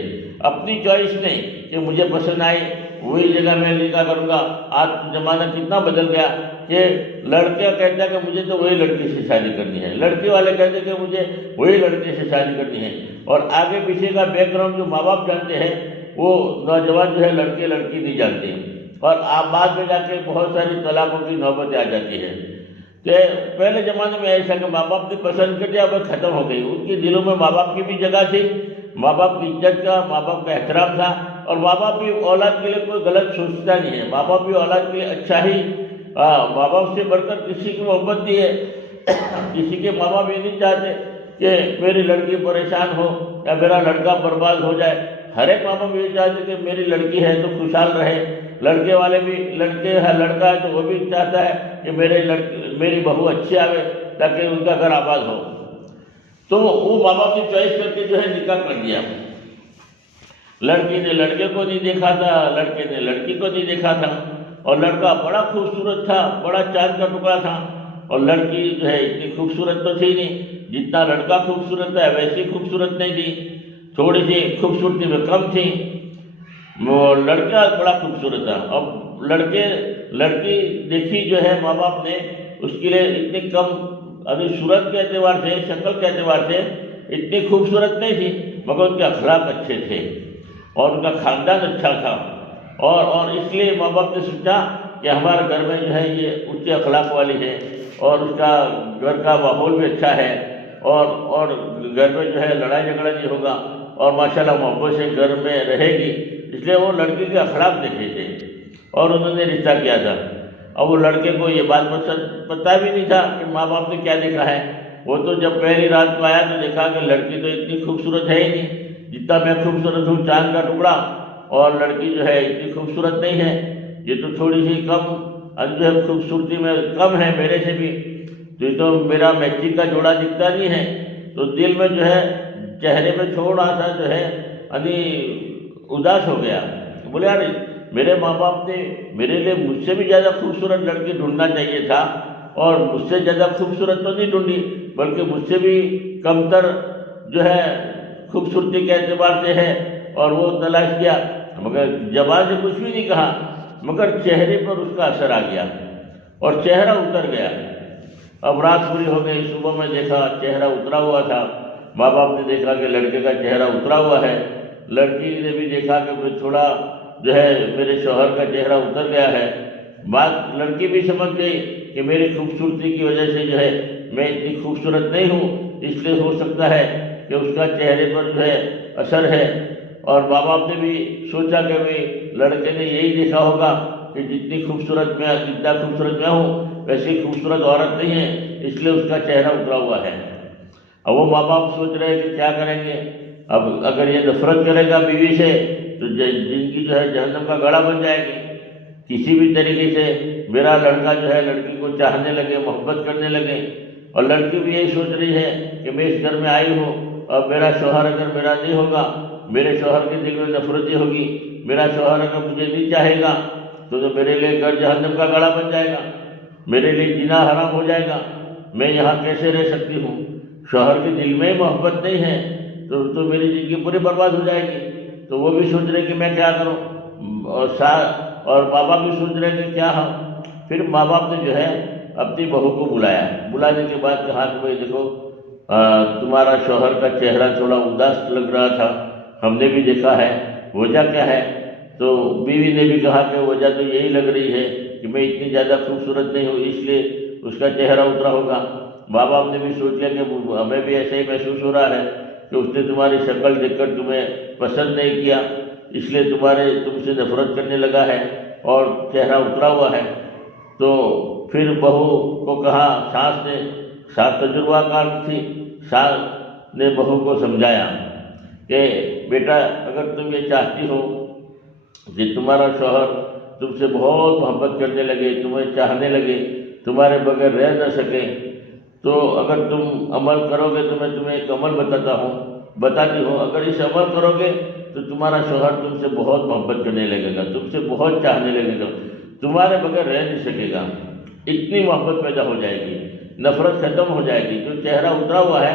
اپنی چوائس نہیں کہ مجھے پسند آئی وہی جگہ میں نکاح کروں گا۔ آج زمانہ کتنا بدل گیا کہ لڑکا کہتا ہے کہ مجھے تو وہی لڑکی سے شادی کرنی ہے، لڑکی والے کہتے ہیں کہ مجھے وہی لڑکے سے شادی کرنی ہے، اور آگے پیچھے کا بیک گراؤنڈ جو ماں باپ جانتے ہیں وہ نوجوان جو ہے لڑکے لڑکی نہیں جانتے، اور بعد میں جا کے بہت ساری طلاقوں کی نوبتیں آ جاتی ہے۔ کہ پہلے زمانے میں ایسا کہ ماں باپ نے پسند کر دیا بس ختم ہو گئی، ان کے دلوں میں ماں باپ کی بھی جگہ تھی، ماں باپ کی عزت کا، ماں باپ کا احترام تھا، اور ماں باپ بھی اولاد کے لیے کوئی غلط سوچتا نہیں ہے، ماں باپ بھی اولاد کے لیے اچھا ہی، ماں باپ سے بڑھ کر کسی کی محبت دی ہے۔ کسی کے ماں باپ یہ نہیں چاہتے کہ میری لڑکی پریشان ہو یا میرا لڑکا برباد ہو جائے، ہر ایک ماں باپ یہ چاہتے کہ میری لڑکی ہے تو خوشحال رہے، لڑکے والے بھی لڑکا ہے تو وہ بھی چاہتا ہے کہ میری بہو اچھی آوے تاکہ ان کا گھر آباد ہو۔ تو وہ ماں باپ نے چوائس کر کے جو ہے نکاح کر دیا، لڑکی نے لڑکے کو نہیں دیکھا تھا، لڑکے نے لڑکی کو نہیں دیکھا تھا، اور لڑکا بڑا خوبصورت تھا، بڑا چاند کا ٹکڑا تھا، اور لڑکی جو ہے اتنی خوبصورت تو تھی نہیں، جتنا لڑکا خوبصورت ہے ویسی خوبصورت نہیں تھی، تھوڑی سی خوبصورتی میں کم تھی، لڑکا بڑا خوبصورت تھا۔ اب لڑکی دیکھی جو ہے ماں باپ نے اس کے لیے اتنی کم ابھی صورت کے اعتبار سے، شکل کے اعتبار سے اتنی خوبصورت نہیں تھی، مگر ان کے اخلاق اچھے تھے اور ان کا خاندان اچھا تھا، اور اس لیے ماں باپ نے سوچا کہ ہمارے گھر میں جو ہے یہ اونچے اخلاق والی ہے، اور اس کا گھر کا ماحول بھی اچھا ہے، اور گھر میں جو ہے لڑائی جھگڑا نہیں ہوگا، اور ماشاءاللہ محبت سے گھر میں رہے گی۔ اس لیے وہ لڑکی کے اخلاق دیکھے تھے اور انہوں نے رشتہ کیا تھا۔ اب وہ لڑکے کو یہ بات پتہ بھی نہیں تھا کہ ماں باپ نے کیا دیکھا ہے۔ وہ تو جب پہلی رات کو آیا تو دیکھا کہ لڑکی تو اتنی خوبصورت ہے ہی نہیں، جتنا میں خوبصورت ہوں چاند کا ٹکڑا، اور لڑکی جو ہے اتنی خوبصورت نہیں ہے، یہ تو تھوڑی سی کم جو ہے خوبصورتی میں کم ہے میرے سے بھی، تو یہ تو میرا میچنگ کا جوڑا دکھتا نہیں ہے۔ تو دل میں جو ہے چہرے میں تھوڑا سا جو ہے اداس ہو گیا، بولے یار میرے ماں باپ نے میرے لیے مجھ سے بھی زیادہ خوبصورت لڑکی ڈھونڈنا چاہیے تھا، اور مجھ سے زیادہ خوبصورت تو نہیں ڈھونڈی بلکہ مجھ سے بھی کمتر جو ہے خوبصورتی کے اعتبار سے ہے، اور وہ تلاش کیا، مگر زبان سے کچھ بھی نہیں کہا، مگر چہرے پر اس کا اثر آ گیا اور چہرہ اتر گیا۔ اب رات پوری ہو گئی، صبح میں دیکھا چہرہ اترا ہوا تھا، ماں باپ نے دیکھا کہ لڑکے کا چہرہ اترا ہوا ہے، لڑکی نے بھی دیکھا کہ تھوڑا جو ہے میرے شوہر کا چہرہ اتر گیا ہے۔ بات لڑکی بھی سمجھ گئی کہ میری خوبصورتی کی وجہ سے جو ہے میں اتنی خوبصورت نہیں ہوں، اس لیے ہو سکتا ہے کہ اس کا چہرے پر جو ہے اثر ہے، اور ماں باپ نے بھی سوچا کہ لڑکے نے یہی دیکھا ہوگا کہ جتنا خوبصورت میں ہوں ویسی خوبصورت عورت نہیں ہے، اس لیے اس کا چہرہ اترا ہوا ہے۔ اب وہ ماں باپ سوچ رہے ہیں کہ کیا کریں گے، اب اگر یہ نفرت کرے گا بیوی سے تو زندگی جو ہے جہنم کا گڑھا بن جائے گی۔ کسی بھی طریقے سے میرا لڑکا جو ہے لڑکی کو چاہنے لگے، محبت کرنے لگے، اور لڑکی بھی یہی سوچ رہی ہے کہ میں اس گھر میں آئی ہوں، اور میرا شوہر اگر میرا نہیں ہوگا، میرے شوہر کے دل میں نفرتی ہوگی، میرا شوہر اگر مجھے نہیں چاہے گا تو میرے لیے گھر جہنم کا گڑھا بن جائے گا، میرے لیے جینا حرام ہو جائے گا، میں یہاں کیسے رہ سکتی ہوں؟ شوہر کے دل میں محبت نہیں ہے تو میری زندگی پوری برباد ہو جائے گی۔ تو وہ بھی سوچ رہے کہ میں کیا کروں، اور ماں باپ بھی سوچ رہے کہ کیا ہم۔ پھر ماں باپ نے جو ہے اپنی بہو کو بلایا، بلانے کے بعد کہا کہ بھائی دیکھو تمہارا شوہر کا چہرہ تھوڑا اداس لگ رہا تھا، ہم نے بھی دیکھا ہے، وجہ کیا ہے؟ تو بیوی نے بھی کہا کہ وجہ تو یہی لگ رہی ہے کہ میں اتنی زیادہ خوبصورت نہیں ہوں، اس لیے اس کا چہرہ اترا ہوگا۔ ماں باپ نے بھی سوچ لیا کہ ہمیں بھی ایسا ہی محسوس ہو رہا ہے کہ اس نے تمہاری شکل دیکھ کر تمہیں پسند نہیں کیا، اس لیے تم سے نفرت کرنے لگا ہے اور چہرہ اترا ہوا ہے۔ تو پھر بہو کو کہا، ساس تجربہ کار تھی، ساس نے بہو کو سمجھایا کہ بیٹا اگر تم یہ چاہتی ہو کہ تمہارا شوہر تم سے بہت محبت کرنے لگے، تمہیں چاہنے لگے، تمہارے بغیر رہ نہ سکے، تو اگر تم عمل کرو گے تو میں تمہیں ایک عمل بتاتی ہوں، اگر اس عمل کرو گے تو تمہارا شوہر تم سے بہت محبت کرنے لگے گا، تم سے بہت چاہنے لگے گا، تمہارے بغیر رہ نہیں سکے گا، اتنی محبت پیدا ہو جائے گی، نفرت ختم ہو جائے گی، جو چہرہ اترا ہوا ہے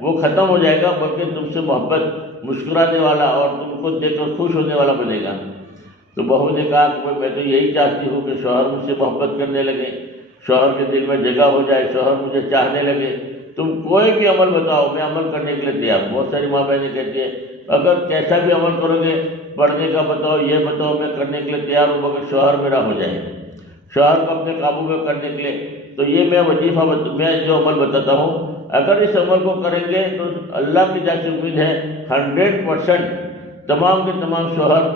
وہ ختم ہو جائے گا، بلکہ تم سے محبت مسکرانے والا اور تم کو دیکھ کر خوش ہونے والا بنے گا۔ تو بہو نے کہا کہ میں تو یہی چاہتی ہوں کہ شوہر مجھ سے محبت کرنے لگے، شوہر کے دل میں جگہ ہو جائے، شوہر مجھے چاہنے لگے، تم کوئی بھی عمل بتاؤ میں عمل کرنے کے لیے تیار ہوں۔ بہت ساری ماں بہنیں کہتی ہیں اگر کیسا بھی عمل کرو گے، پڑھنے کا بتاؤ، یہ بتاؤ، میں کرنے کے لیے تیار ہوں، مگر شوہر میرا ہو جائے، شوہر کو اپنے قابو میں کرنے کے لیے۔ تو یہ میں جو عمل بتاتا ہوں، اگر اس عمل کو کریں گے تو اللہ کی جانب سے امید ہے 100% تمام کے تمام شوہر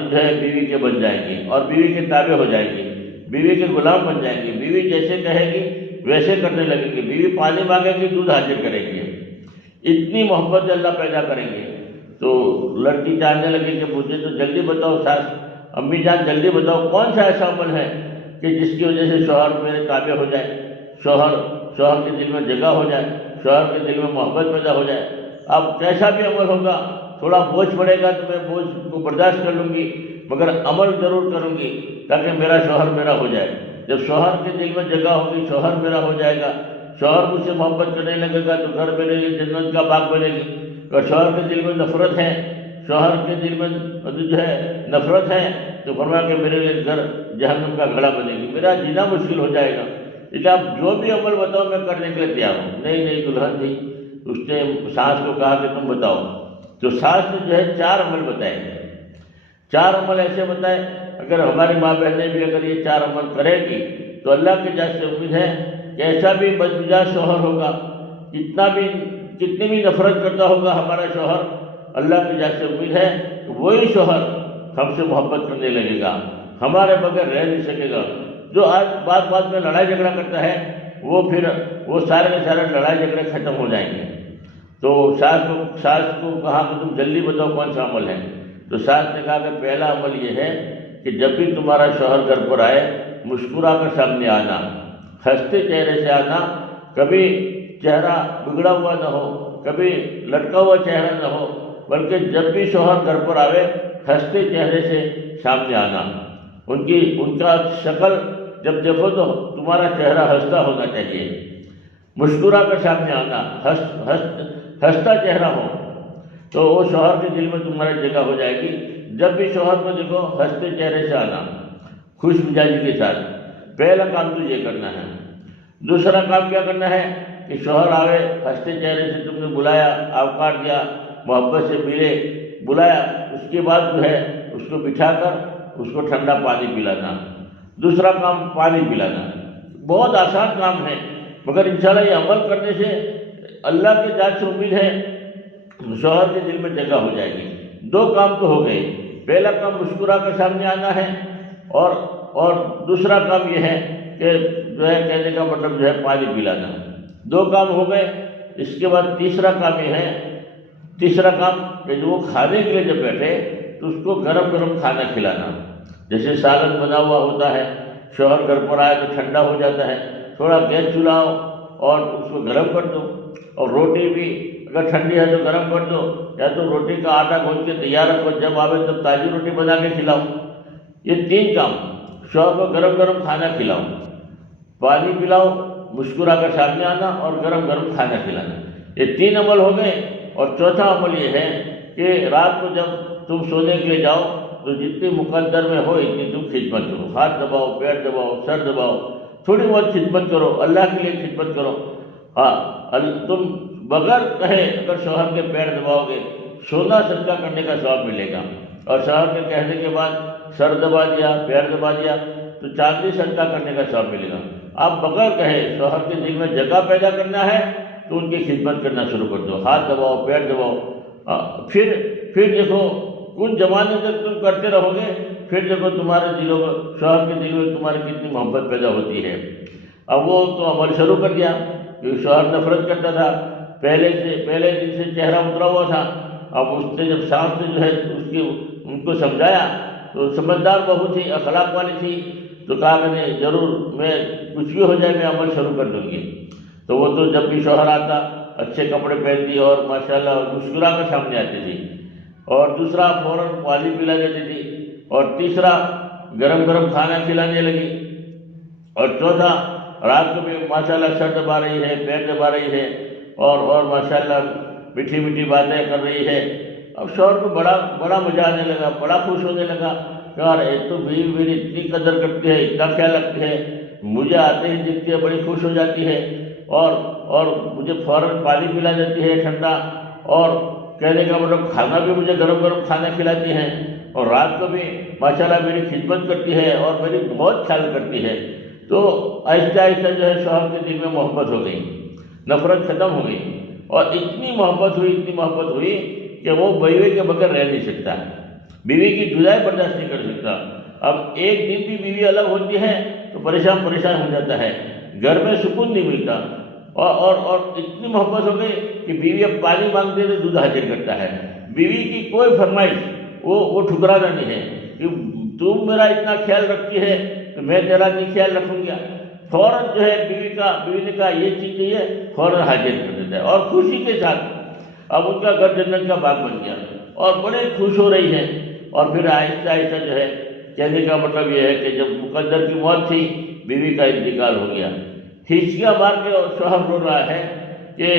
جو ہے بیوی کے بن جائیں گے اور بیوی کے تابع ہو جائیں گے، بیوی کے غلام بن جائیں گے، بیوی جیسے کہے گی ویسے کرنے لگیں گے، بیوی پانی مانگے گی دودھ حاضر کریں گے، اتنی محبت اللہ پیدا کریں گے۔ تو لڑکی جاننے لگے کہ مجھے تو جلدی بتاؤ ساس، امی جان جلدی بتاؤ کون سا ایسا عمل ہے کہ جس کی وجہ سے شوہر میرے تابع ہو جائے، شوہر کے دل میں جگہ ہو جائے، شوہر کے دل میں محبت پیدا ہو جائے۔ اب کیسا بھی عمل ہوگا، تھوڑا بوجھ پڑے گا تو میں بوجھ کو برداشت کر لوں گی، مگر عمل ضرور کروں گی تاکہ میرا شوہر میرا ہو جائے۔ جب شوہر کے دل میں جگہ ہوگی، شوہر میرا ہو جائے گا، شوہر مجھ سے محبت کرنے لگے گا تو گھر میرے لیے جنت کا باغ بنے گی۔ اور شوہر کے دل میں نفرت ہے، شوہر کے دل میں جو ہے نفرت ہے تو فرمایا کہ میرے لیے گھر جہنم کا گڑھا بنے گی، میرا جینا مشکل ہو جائے گا۔ اس لیے آپ جو بھی عمل بتاؤ میں کرنے کے لیے تیار ہوں۔ نہیں نہیں دلہن جی، اس نے ساس کو کہا کہ تم بتاؤ، تو ساس نے جو ہے 4 عمل بتائے، 4 عمل ایسے بتائے، اگر ہماری ماں بہنیں بھی اگر یہ 4 عمل کرے گی تو اللہ کی ذات سے امید ہے کہ ایسا بھی بدمزاج شوہر ہوگا، کتنی بھی نفرت کرتا ہوگا ہمارا شوہر، اللہ کی ذات سے امید ہے کہ وہی شوہر ہم سے محبت کرنے لگے گا، ہمارے بغیر رہ نہیں سکے گا۔ جو آج بات میں لڑائی جھگڑا کرتا ہے وہ سارے کے سارے لڑائی جھگڑے ختم ہو جائیں گے۔ تو ساس کو کہا کہ تم جلدی بتاؤ کون سا عمل ہے، تو ساس نے کہا کہ پہلا عمل یہ ہے کہ جب بھی تمہارا شوہر گھر پر آئے مسکرا کر سامنے آنا، ہنستے چہرے سے آنا، کبھی چہرہ بگڑا ہوا نہ ہو، کبھی لٹکا ہوا چہرہ نہ ہو، بلکہ جب بھی شوہر گھر پر آوے ہنستے چہرے سے سامنے آنا۔ ان کا شکل جب دیکھو تو تمہارا چہرہ ہنستا ہونا چاہیے، مسکرا کر سامنے آنا، ہنستا چہرہ ہو تو وہ شوہر کے دل میں تمہاری جگہ ہو جائے گی۔ جب بھی شوہر کو دیکھو ہنستے چہرے سے آنا، خوش مزاجی کے ساتھ، پہلا کام تو یہ کرنا ہے۔ دوسرا کام کیا کرنا ہے کہ شوہر آوے ہنستے چہرے سے، تم نے بلایا، آوکار دیا، محبت سے ملے، بلایا، اس کے بعد جو ہے اس کو بٹھا کر اس کو ٹھنڈا پانی پلانا۔ دوسرا کام پانی پلانا، بہت آسان کام ہے، مگر انشاءاللہ یہ عمل کرنے سے اللہ کی ذات سے امید ہے شوہر کے دل میں جگہ ہو جائے گی۔ 2 کام تو ہو گئے، پہلا کام مسکرا کر سامنے آنا ہے، اور دوسرا کام یہ ہے کہ جو ہے کہنے کا مطلب جو ہے پانی پلانا۔ 2 کام ہو گئے۔ اس کے بعد تیسرا کام یہ ہے، تیسرا کام کہ جو وہ کھانے کے لیے جب بیٹھے تو اس کو گرم گرم کھانا کھلانا۔ جیسے سالن بنا ہوا ہوتا ہے، شوہر گھر پر آئے تو ٹھنڈا ہو جاتا ہے، تھوڑا گیس چلاؤ اور اس کو گرم کر دو، اور روٹی بھی اگر ٹھنڈی ہے تو گرم کر دو، یا تو روٹی کا آٹا گوندھ کے تیار رکھو، جب آوے تب تازی روٹی بنا کے کھلاؤ۔ یہ 3 کام، شوہر کو گرم گرم کھانا کھلاؤ، پانی پلاؤ، مسکرا کر سامنے آنا اور گرم گرم کھانا کھلانا، یہ 3 عمل ہو گئے۔ اور چوتھا عمل یہ ہے کہ رات کو جب تم سونے کے لیے جاؤ تو جتنی مقدر میں ہو اتنی تم خدمت کرو، ہاتھ دباؤ، پیر دباؤ، سر دباؤ، تھوڑی بہت خدمت کرو، اللہ کے لیے خدمت کرو۔ ہاں، تم بغیر کہے اگر شوہر کے پیر دباؤ گے، سونا صدقہ کرنے کا ثواب ملے گا، اور شوہر کے کہنے کے بعد سر دبا دیا، پیر دبا دیا تو چاندی صدقہ کرنے کا ثواب ملے گا۔ آپ بغیر کہے شوہر کے دل میں جگہ پیدا کرنا ہے تو ان کی خدمت کرنا شروع کر دو، ہاتھ دباؤ، پیر دباؤ، پھر دیکھو کچھ زمانے تک تم کرتے رہو گے، پھر دیکھو تمہارے دلوں میں، شوہر کے دل میں تمہاری کتنی محبت پیدا ہوتی ہے۔ اب وہ تو عمل شروع کر دیا، کیونکہ شوہر نفرت کرتا تھا، پہلے دن سے چہرہ اترا ہوا تھا۔ اب اس نے جب سانس نے جو ہے ان کو سمجھایا تو سمجھدار بہو تھی، اخلاق والی تھی، تو کہا کہ نہیں ضرور، میں کچھ بھی ہو جائے میں عمل شروع کر دوں گی۔ تو وہ تو جب بھی شوہر آتا اچھے کپڑے پہنتی اور ماشاءاللہ مسکرا کر سامنے آتی تھی، اور دوسرا فوراً پانی پلا دیتی تھی، اور تیسرا گرم گرم کھانا کھلانے لگی، اور چوتھا رات کو بھی ماشاءاللہ سر دبا رہی ہے، پیر دبا رہی ہے، اور ماشاءاللہ میٹھی میٹھی باتیں کر رہی ہے۔ اب شوہر کو بڑا مزہ آنے لگا، بڑا خوش ہونے لگا کہ یار ایک تو بیوی میری اتنی قدر کرتی ہے، اتنا خیال رکھتی ہے، مجھے آتے ہی دیکھتی ہے بڑی خوش ہو جاتی ہے، اور مجھے فوراً پانی پلا دیتی ہے ٹھنڈا، اور کہنے کا مطلب کھانا بھی مجھے گرم گرم کھانا کھلاتی ہے، اور رات کو بھی ماشاءاللہ میری خدمت کرتی ہے اور میری بہت خیال کرتی ہے۔ تو آہستہ آہستہ جو ہے شوہر کے دل میں محبت ہو گئی، نفرت ختم ہو گئی، اور اتنی محبت ہوئی کہ وہ بیوی کے بغیر رہ نہیں سکتا، بیوی کی جدائی برداشت نہیں کر سکتا۔ اب ایک دن بھی بیوی الگ ہوتی ہے تو پریشان ہو جاتا ہے، گھر میں سکون نہیں ملتا، اور اتنی محبت ہو گئی کہ بیوی اب پانی مانگتے تو دودھ حاضر کرتا ہے۔ بیوی کی کوئی فرمائش وہ ٹھکرانا نہیں ہے کہ تم میرا اتنا خیال رکھتی ہے تو میں تیرا نہیں خیال رکھوں گا، فوراً جو ہے بیوی نے کہا یہ چیز چاہیے، فوراً حاضر کر دیتا ہے، اور خوشی کے ساتھ اب ان کا گھر جنت کا باغ بن گیا، اور بڑے خوش ہو رہی ہے۔ اور پھر آہستہ آہستہ جو ہے کہنے کا مطلب یہ ہے کہ جب مقدر کی موت تھی، بیوی کا انتقال ہو گیا، ہچکیاں مار کے شوہر رو رہا ہے کہ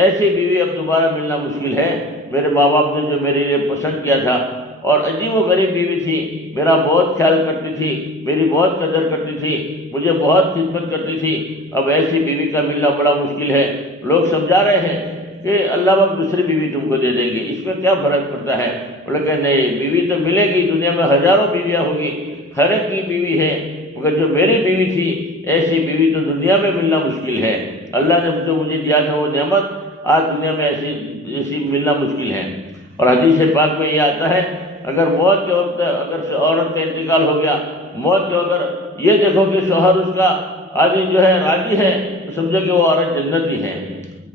ایسی بیوی اب دوبارہ ملنا مشکل ہے، میرے ماں باپ نے جو میرے لیے پسند کیا تھا اور عجیب و غریب بیوی تھی، میرا بہت خیال کرتی تھی، میری بہت قدر کرتی تھی، مجھے بہت خدمت کرتی تھی، اب ایسی بیوی کا ملنا بڑا مشکل ہے۔ لوگ سمجھا رہے ہیں کہ اللہ پاک دوسری بیوی تم کو دے دیں گے، اس میں کیا فرق پڑتا ہے؟ بولے کہ نہیں، بیوی تو ملے گی، دنیا میں ہزاروں بیویاں ہوگی، ہر ایک کی بیوی ہے، مگر جو میری بیوی تھی ایسی بیوی تو دنیا میں ملنا مشکل ہے۔ اللہ نے جو مجھے دیا تھا وہ نعمت آج دنیا میں ایسی ملنا مشکل ہے۔ اور حدیث پاک میں یہ آتا ہے، اگر موت کے وقت اگر عورت کا انتقال ہو گیا، موت کے وقت یہ دیکھو کہ شوہر اس کا آدمی جو ہے راضی ہے تو سمجھو کہ وہ عورت جنتی ہے،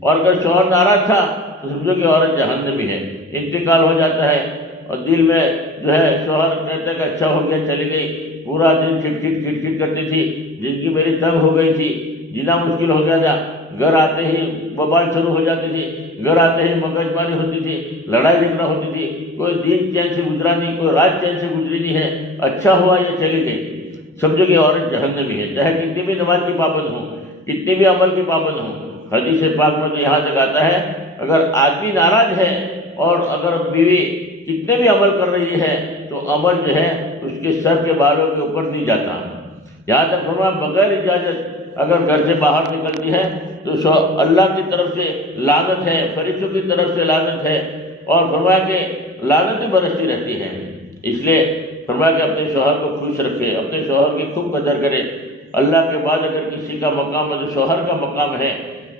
اور اگر شوہر ناراض تھا تو سمجھو کہ عورت جہنمی ہے۔ انتقال ہو جاتا ہے اور دل میں جو ہے شوہر کہتا ہے کہ اچھا ہو گیا چلی گئی، پورا دن کھٹ کھٹ کرتی تھی، جن کی میری تنگ ہو گئی تھی، جینا مشکل ہو گیا تھا، گھر آتے ہی ببال شروع ہو جاتی تھی، گھر آتے ہی مگز ماری ہوتی تھی، لڑائی جھگڑا ہوتی تھی، کوئی دن چین سے گزرا نہیں، کوئی رات چین سے گزری نہیں ہے، اچھا ہوا یہ چلی گئی، سمجھو کہ عورت جہنمی ہے، چاہے کتنی بھی نماز کی پابند ہوں، کتنی بھی عمل کی پابند ہوں۔ حدیث پاک میں تو یہاں تک آتا ہے اگر آدمی ناراض ہے اور اگر بیوی کتنے بھی عمل کر رہی ہے تو عمل جو ہے اس کے سر کے بالوں کے اوپر نہیں جاتا۔ یہاں تک فرمایا بغیر اجازت اگر گھر سے باہر نکلتی ہے تو اللہ کی طرف سے لعنت ہے، فرشتوں کی طرف سے لعنت ہے، اور فرمایا کہ لعنت ہی برستی رہتی ہے۔ اس لیے فرمایا کہ اپنے شوہر کو خوش رکھے، اپنے شوہر کی خوب قدر کرے۔ اللہ کے بعد اگر کسی کا مقام ہے تو شوہر کا مقام ہے۔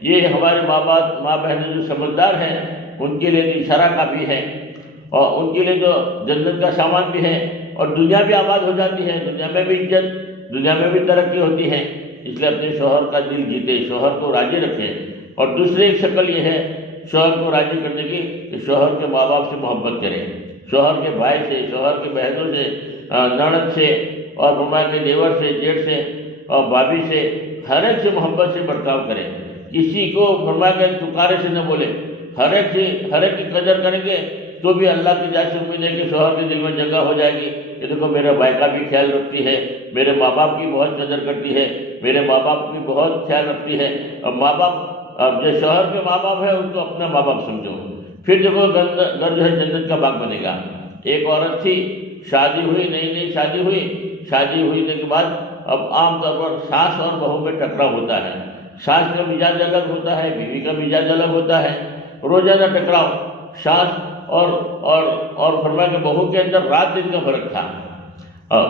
یہ ہمارے ماں بہنیں جو سمجھدار ہیں ان کے لیے اشارہ کافی ہے، اور ان کے لیے جو جنت کا سامان بھی ہے، اور دنیا بھی آباد ہو جاتی ہے، دنیا میں بھی عزت، دنیا میں بھی ترقی ہوتی ہے۔ اس لیے اپنے شوہر کا دل جیتے، شوہر کو راضی رکھے۔ اور دوسری ایک شکل یہ ہے شوہر کو راضی کرنے کی کہ شوہر کے ماں باپ سے محبت کرے، شوہر کے بھائی سے، شوہر کے بہنوں سے، نند سے، اور فرمایا کے دیور سے، جیٹھ سے اور بھابھی سے، ہر ایک سے محبت سے برتاؤ کرے۔ کسی کو فرمایا کہ تکارے سے نہ بولے، ہر ایک کی قدر کریں گے تو بھی اللہ کی ذات سے امید ہے کہ شوہر کے دل میں جگہ ہو جائے گی کہ دیکھو میرے بھائی کا بھی خیال رکھتی ہے، میرے ماں باپ کی بہت قدر کرتی ہے، میرے ماں باپ کی بہت خیال رکھتی ہے۔ اور ماں باپ، اب جو شوہر کے ماں باپ ہے ان کو اپنا ماں باپ سمجھو، پھر دیکھو گھر جو ہے جنت کا باغ بنے گا۔ ایک عورت تھی، شادی ہوئی، نئی شادی ہوئی، شادی ہونے کے بعد اب عام طور پر ساس اور بہو میں ٹکراؤ ہوتا ہے، ساس کا مزاج الگ ہوتا ہے، بیوی کا مزاج الگ ہوتا ہے، روزانہ ٹکراؤ، ساس اور فرمایا کہ بہو کے اندر رات دن کا فرق تھا، اور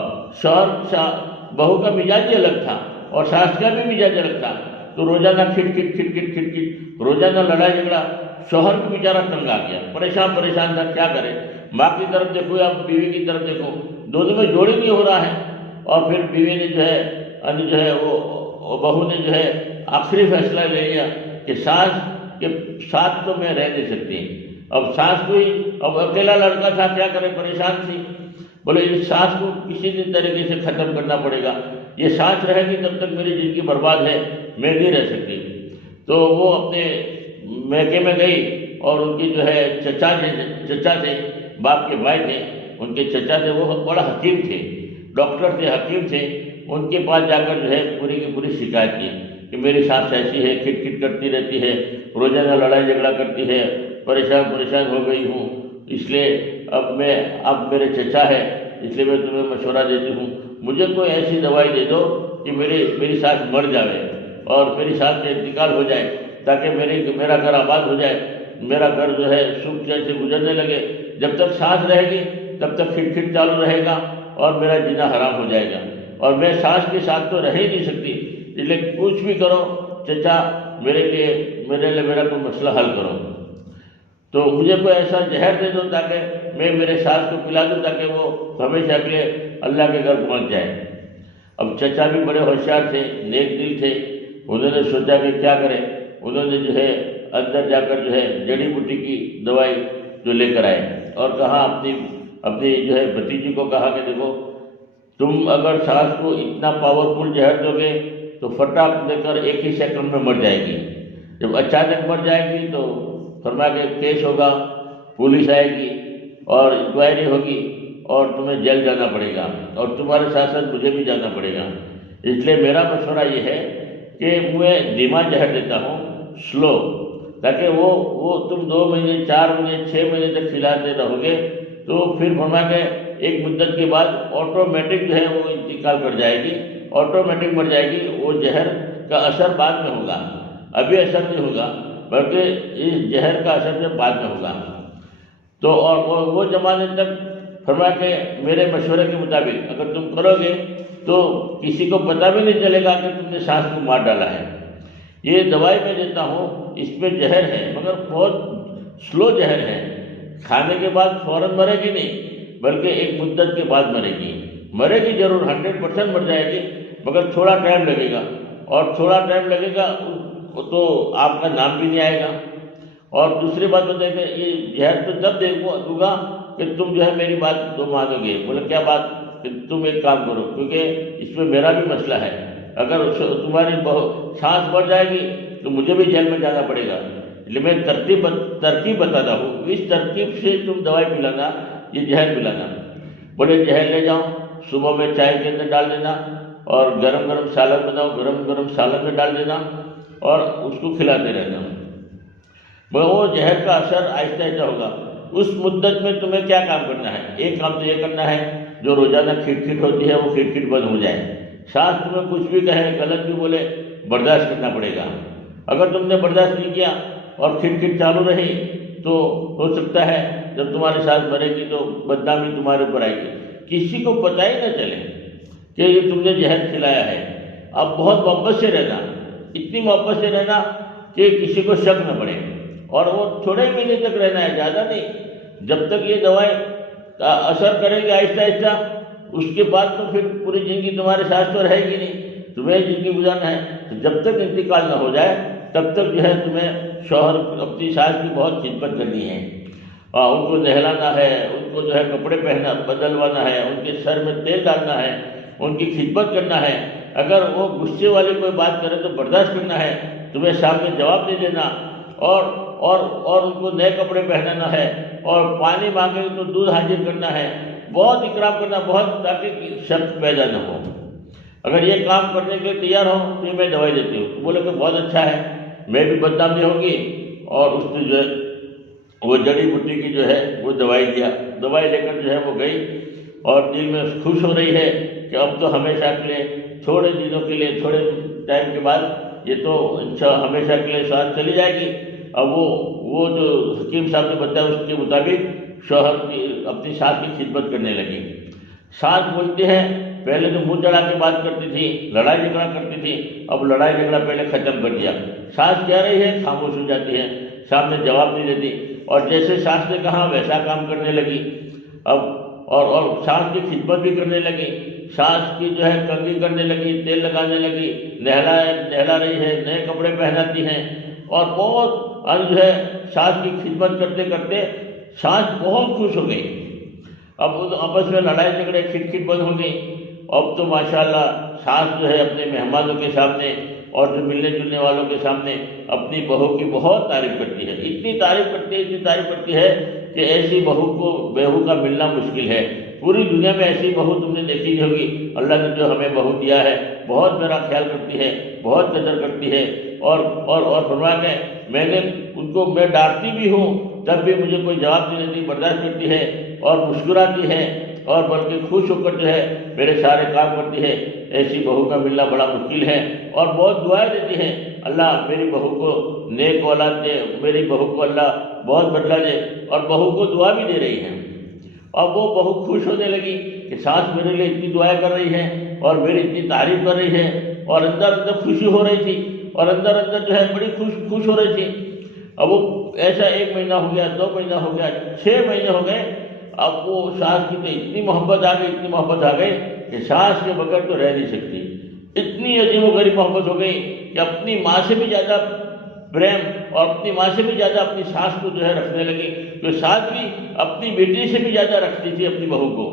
بہو کا مزاج ہی الگ تھا اور ساس کا بھی مزاج الگ تھا، تو روزانہ کھٹ روزانہ لڑائی جھگڑا، شوہر بھی بیچارہ تنگ آ گیا، پریشان تھا، کیا کرے، ماں کی طرف دیکھو یا بیوی کی طرف دیکھو، دونوں میں جوڑ نہیں ہو رہا ہے۔ اور پھر بیوی نے جو ہے وہ بہو نے جو ہے آخری فیصلہ لے لیا کہ ساس کے ساتھ تو میں رہ نہیں سکتی، اب ساس کوئی، اب اکیلا لڑکا تھا، کیا کرے، پریشان تھی، بولے اس ساس کو کسی بھی طریقے سے ختم کرنا پڑے گا، یہ ساس رہے گی تب تک میری زندگی برباد ہے، میں نہیں رہ سکتی۔ تو وہ اپنے میکے میں گئی اور ان کی جو ہے چچا تھے، باپ کے بھائی تھے، ان کے چچا تھے، وہ بڑا حکیم تھے، ڈاکٹر تھے، حکیم تھے، ان کے پاس جا کر جو ہے پوری کی پوری شکایت کی کہ میری ساس ایسی ہے، کھٹ کرتی رہتی ہے، روزانہ لڑائی جھگڑا کرتی ہے، پریشان ہو گئی ہوں، اس لیے اب میرے چچا ہے، اس لیے میں تمہیں مشورہ دیتی ہوں، مجھے کوئی ایسی دوائی دے دو کہ میری ساس مر جائے اور میری ساس کا انتقال ہو جائے، تاکہ میرا گھر آباد ہو جائے، میرا گھر جو ہے سکھ چین سے گزرنے لگے۔ جب تک سانس رہے گی تب تک کھٹ چالو رہے گا اور میرا جینا حرام ہو جائے گا، اور میں سانس کے ساتھ تو رہ ہی نہیں سکتی، اس لیے کچھ بھی کرو چچا، میرے لیے میرا کوئی مسئلہ حل کرو، تو مجھے کوئی ایسا زہر دے دو تاکہ میں میرے ساس کو پلا دوں تاکہ وہ ہمیشہ کے لیے اللہ کے گھر پہنچ جائے۔ اب چچا بھی بڑے ہوشیار تھے، نیک دل تھے، انہوں نے سوچا کہ کیا کریں، انہوں نے جو ہے اندر جا کر جو ہے جڑی بوٹی کی دوائی جو لے کر آئے اور کہا اپنی جو ہے بھتیجی کو کہا کہ دیکھو تم اگر ساس کو اتنا پاورفل زہر دو گے تو فٹاک لے کر ایک ہی سیکنڈ میں مر جائے گی، جب اچانک مر جائے گی تو فرمایا کہ کیس ہوگا، پولیس آئے گی اور انکوائری ہوگی اور تمہیں جیل جانا پڑے گا، اور تمہارے ساتھ ساتھ مجھے بھی جانا پڑے گا، اس لیے میرا مشورہ یہ ہے کہ میں دھیما زہر دیتا ہوں، سلو، تاکہ وہ تم 2 مہینے 4 مہینے 6 مہینے تک کھلاتے رہو گے تو پھر فرما کے ایک مدت کے بعد آٹومیٹک جو ہے وہ انتقال کر جائے گی، آٹومیٹک مر جائے گی۔ وہ زہر کا اثر بعد میں ہوگا، ابھی اثر نہیں ہوگا، بلکہ اس زہر کا اثر جب بعد میں ہوگا۔ تو اور وہ زمانے تک فرما کے میرے مشورے کے مطابق اگر تم کرو گے تو کسی کو پتہ بھی نہیں چلے گا کہ تم نے سانس کو مار ڈالا ہے۔ یہ دوائی میں دیتا ہوں، اس میں زہر ہے مگر بہت سلو زہر ہے، کھانے کے بعد فوراً مرے گی نہیں، بلکہ ایک مدت کے بعد مرے گی، مرے گی ضرور، 100% مر جائے گی، مگر تھوڑا ٹائم لگے گا، اور تھوڑا ٹائم لگے گا تو آپ کا نام بھی نہیں آئے گا۔ اور دوسری بات بتائیں کہ یہ زہر تو تب دوں گا کہ تم جو ہے میری بات تو مانو گے۔ بولے کیا بات؟ کہ تم ایک کام کرو، کیونکہ اس میں میرا بھی مسئلہ ہے، اگر تمہاری سانس بڑھ جائے گی تو مجھے بھی جیل میں جانا پڑے گا، لیکن میں ترکیب بتاتا ہوں، اس ترکیب سے تم دوائی پلانا، یہ زہر پلانا۔ بولے زہر لے جاؤ، صبح میں چائے کے اندر ڈال دینا، اور گرم گرم سالن بناؤ، گرم گرم سالن میں ڈال دینا، اور اس کو کھلاتے رہنا۔ وہ زہر کا اثر آہستہ آہستہ ہوگا۔ اس مدت میں تمہیں کیا کام کرنا ہے؟ ایک کام تو یہ کرنا ہے، جو روزانہ کھٹ کھٹ ہوتی ہے وہ کھٹ کھٹ بند ہو جائے۔ سانس تمہیں کچھ بھی کہے، غلط بھی بولے، برداشت کرنا پڑے گا۔ اگر تم نے برداشت نہیں کیا اور کھٹ کھٹ چالو رہی تو ہو سکتا ہے جب تمہاری سانس بھرے گی تو بدنامی تمہارے اوپر آئے گی، کسی کو پتہ ہی نہ چلے کہ یہ تم نے زہر کھلایا ہے۔ اب بہت محبت سے رہنا، اتنی محبت سے رہنا کہ کسی کو شک نہ پڑے، اور وہ تھوڑے مہینے تک رہنا ہے، زیادہ نہیں۔ جب تک یہ دوائی کا اثر کرے گی آہستہ آہستہ، اس کے بعد تو پھر پوری زندگی تمہارے ساتھ تو رہے گی نہیں، تمہیں زندگی گزارنا ہے۔ تو جب تک انتقال نہ ہو جائے تب تک جو ہے تمہیں شوہر اپنی ساس کی بہت خدمت کرنی ہے، ان کو نہلانا ہے، ان کو جو ہے کپڑے بدلوانا ہے، ان کے سر میں تیل ڈالنا ہے، ان کی خدمت کرنا ہے۔ اگر وہ غصے والی کوئی بات کرے تو برداشت کرنا ہے، تمہیں سامنے جواب نہیں دینا، اور ان کو نئے کپڑے پہنانا ہے، اور پانی مانگے تو دودھ حاضر کرنا ہے، بہت اکرام کرنا، بہت، تاکہ شک پیدا نہ ہو۔ اگر یہ کام کرنے کے لیے تیار ہو تو یہ میں دوائی دیتی ہوں۔ تو بولے کہ بہت اچھا ہے، میں بھی بدنام نہیں ہوگی۔ اور اس نے جو ہے وہ جڑی بوٹی کی جو ہے وہ دوائی دیا، دوائی لے کر جو ہے وہ گئی، اور دل میں خوش ہو رہی ہے کہ اب تو ہمیشہ کے لیے، تھوڑے دنوں کے لیے، تھوڑے ٹائم کے بعد یہ تو ہمیشہ کے لیے ساتھ چلی جائے گی۔ اب وہ جو حکیم صاحب نے بتایا اس کے مطابق شوہر کی اپنی ساس کی خدمت کرنے لگی۔ ساس بولتی ہے، پہلے تو منہ چڑھا کے بات کرتی تھی، لڑائی جھگڑا کرتی تھی، اب لڑائی جھگڑا پہلے ختم کر دیا۔ ساس کہہ رہی ہے، خاموش ہو جاتی ہے، سامنے جواب نہیں دیتی، اور جیسے ساس نے کہا ویسا کام کرنے لگی۔ اب اور ساس کی خدمت بھی کرنے لگی، ساس کی جو ہے کنگھی کرنے لگی، تیل لگانے لگی، نہلا رہی ہے، نئے کپڑے پہناتی ہیں، اور بہت جو ہے ساس کی خدمت کرتے کرتے ساس بہت خوش ہو گئی۔ اب آپس میں لڑائی جھگڑے کھٹ کھٹ بند ہو گئی۔ اب تو ماشاءاللہ ساس جو ہے اپنے مہمانوں کے سامنے اور جو ملنے جلنے والوں کے سامنے اپنی بہو کی بہت تعریف کرتی ہے، اتنی تعریف کرتی ہے کہ ایسی بہو کا ملنا مشکل ہے۔ پوری دنیا میں ایسی بہو تم نے دیکھی نہیں ہوگی۔ اللہ نے جو ہمیں بہو دیا ہے بہت میرا خیال کرتی ہے، بہت قدر کرتی ہے، اور فرما کے میں ڈانٹتی بھی ہوں تب بھی مجھے کوئی جواب نہیں دیتی، برداشت کرتی ہے اور مسکراتی ہے، اور بلکہ خوش ہو کر جو ہے میرے سارے کام کرتی ہے۔ ایسی بہو کا ملنا بڑا مشکل ہے، اور بہت دعائیں دیتی ہے، اللہ میری بہو کو نیک اولاد دے، میری بہو کو اللہ بہت بدلہ دے، اور بہو کو دعا بھی دے رہی ہے۔ اور وہ بہو خوش ہونے لگی کہ ساس میرے لیے اتنی دعائیں کر رہی ہے اور میری اتنی تعریف کر رہی ہے، اور اندر خوشی ہو رہی تھی، اور اندر جو ہے بڑی خوش ہو رہی تھی۔ اب وہ ایسا 1 مہینہ ہو گیا، 2 مہینہ ہو گیا، 6 مہینے ہو گئے۔ اب وہ ساس کی تو اتنی محبت آ گئی کہ ساس کے بغیر تو رہ نہیں سکتی، اتنی عجیب و غریب محبت ہو گئی کہ اپنی ماں سے بھی زیادہ پریم، اور اپنی ماں سے بھی زیادہ اپنی ساس کو جو ہے رکھنے لگی، جو ساس بھی اپنی بیٹی سے بھی زیادہ رکھتی تھی اپنی بہو کو،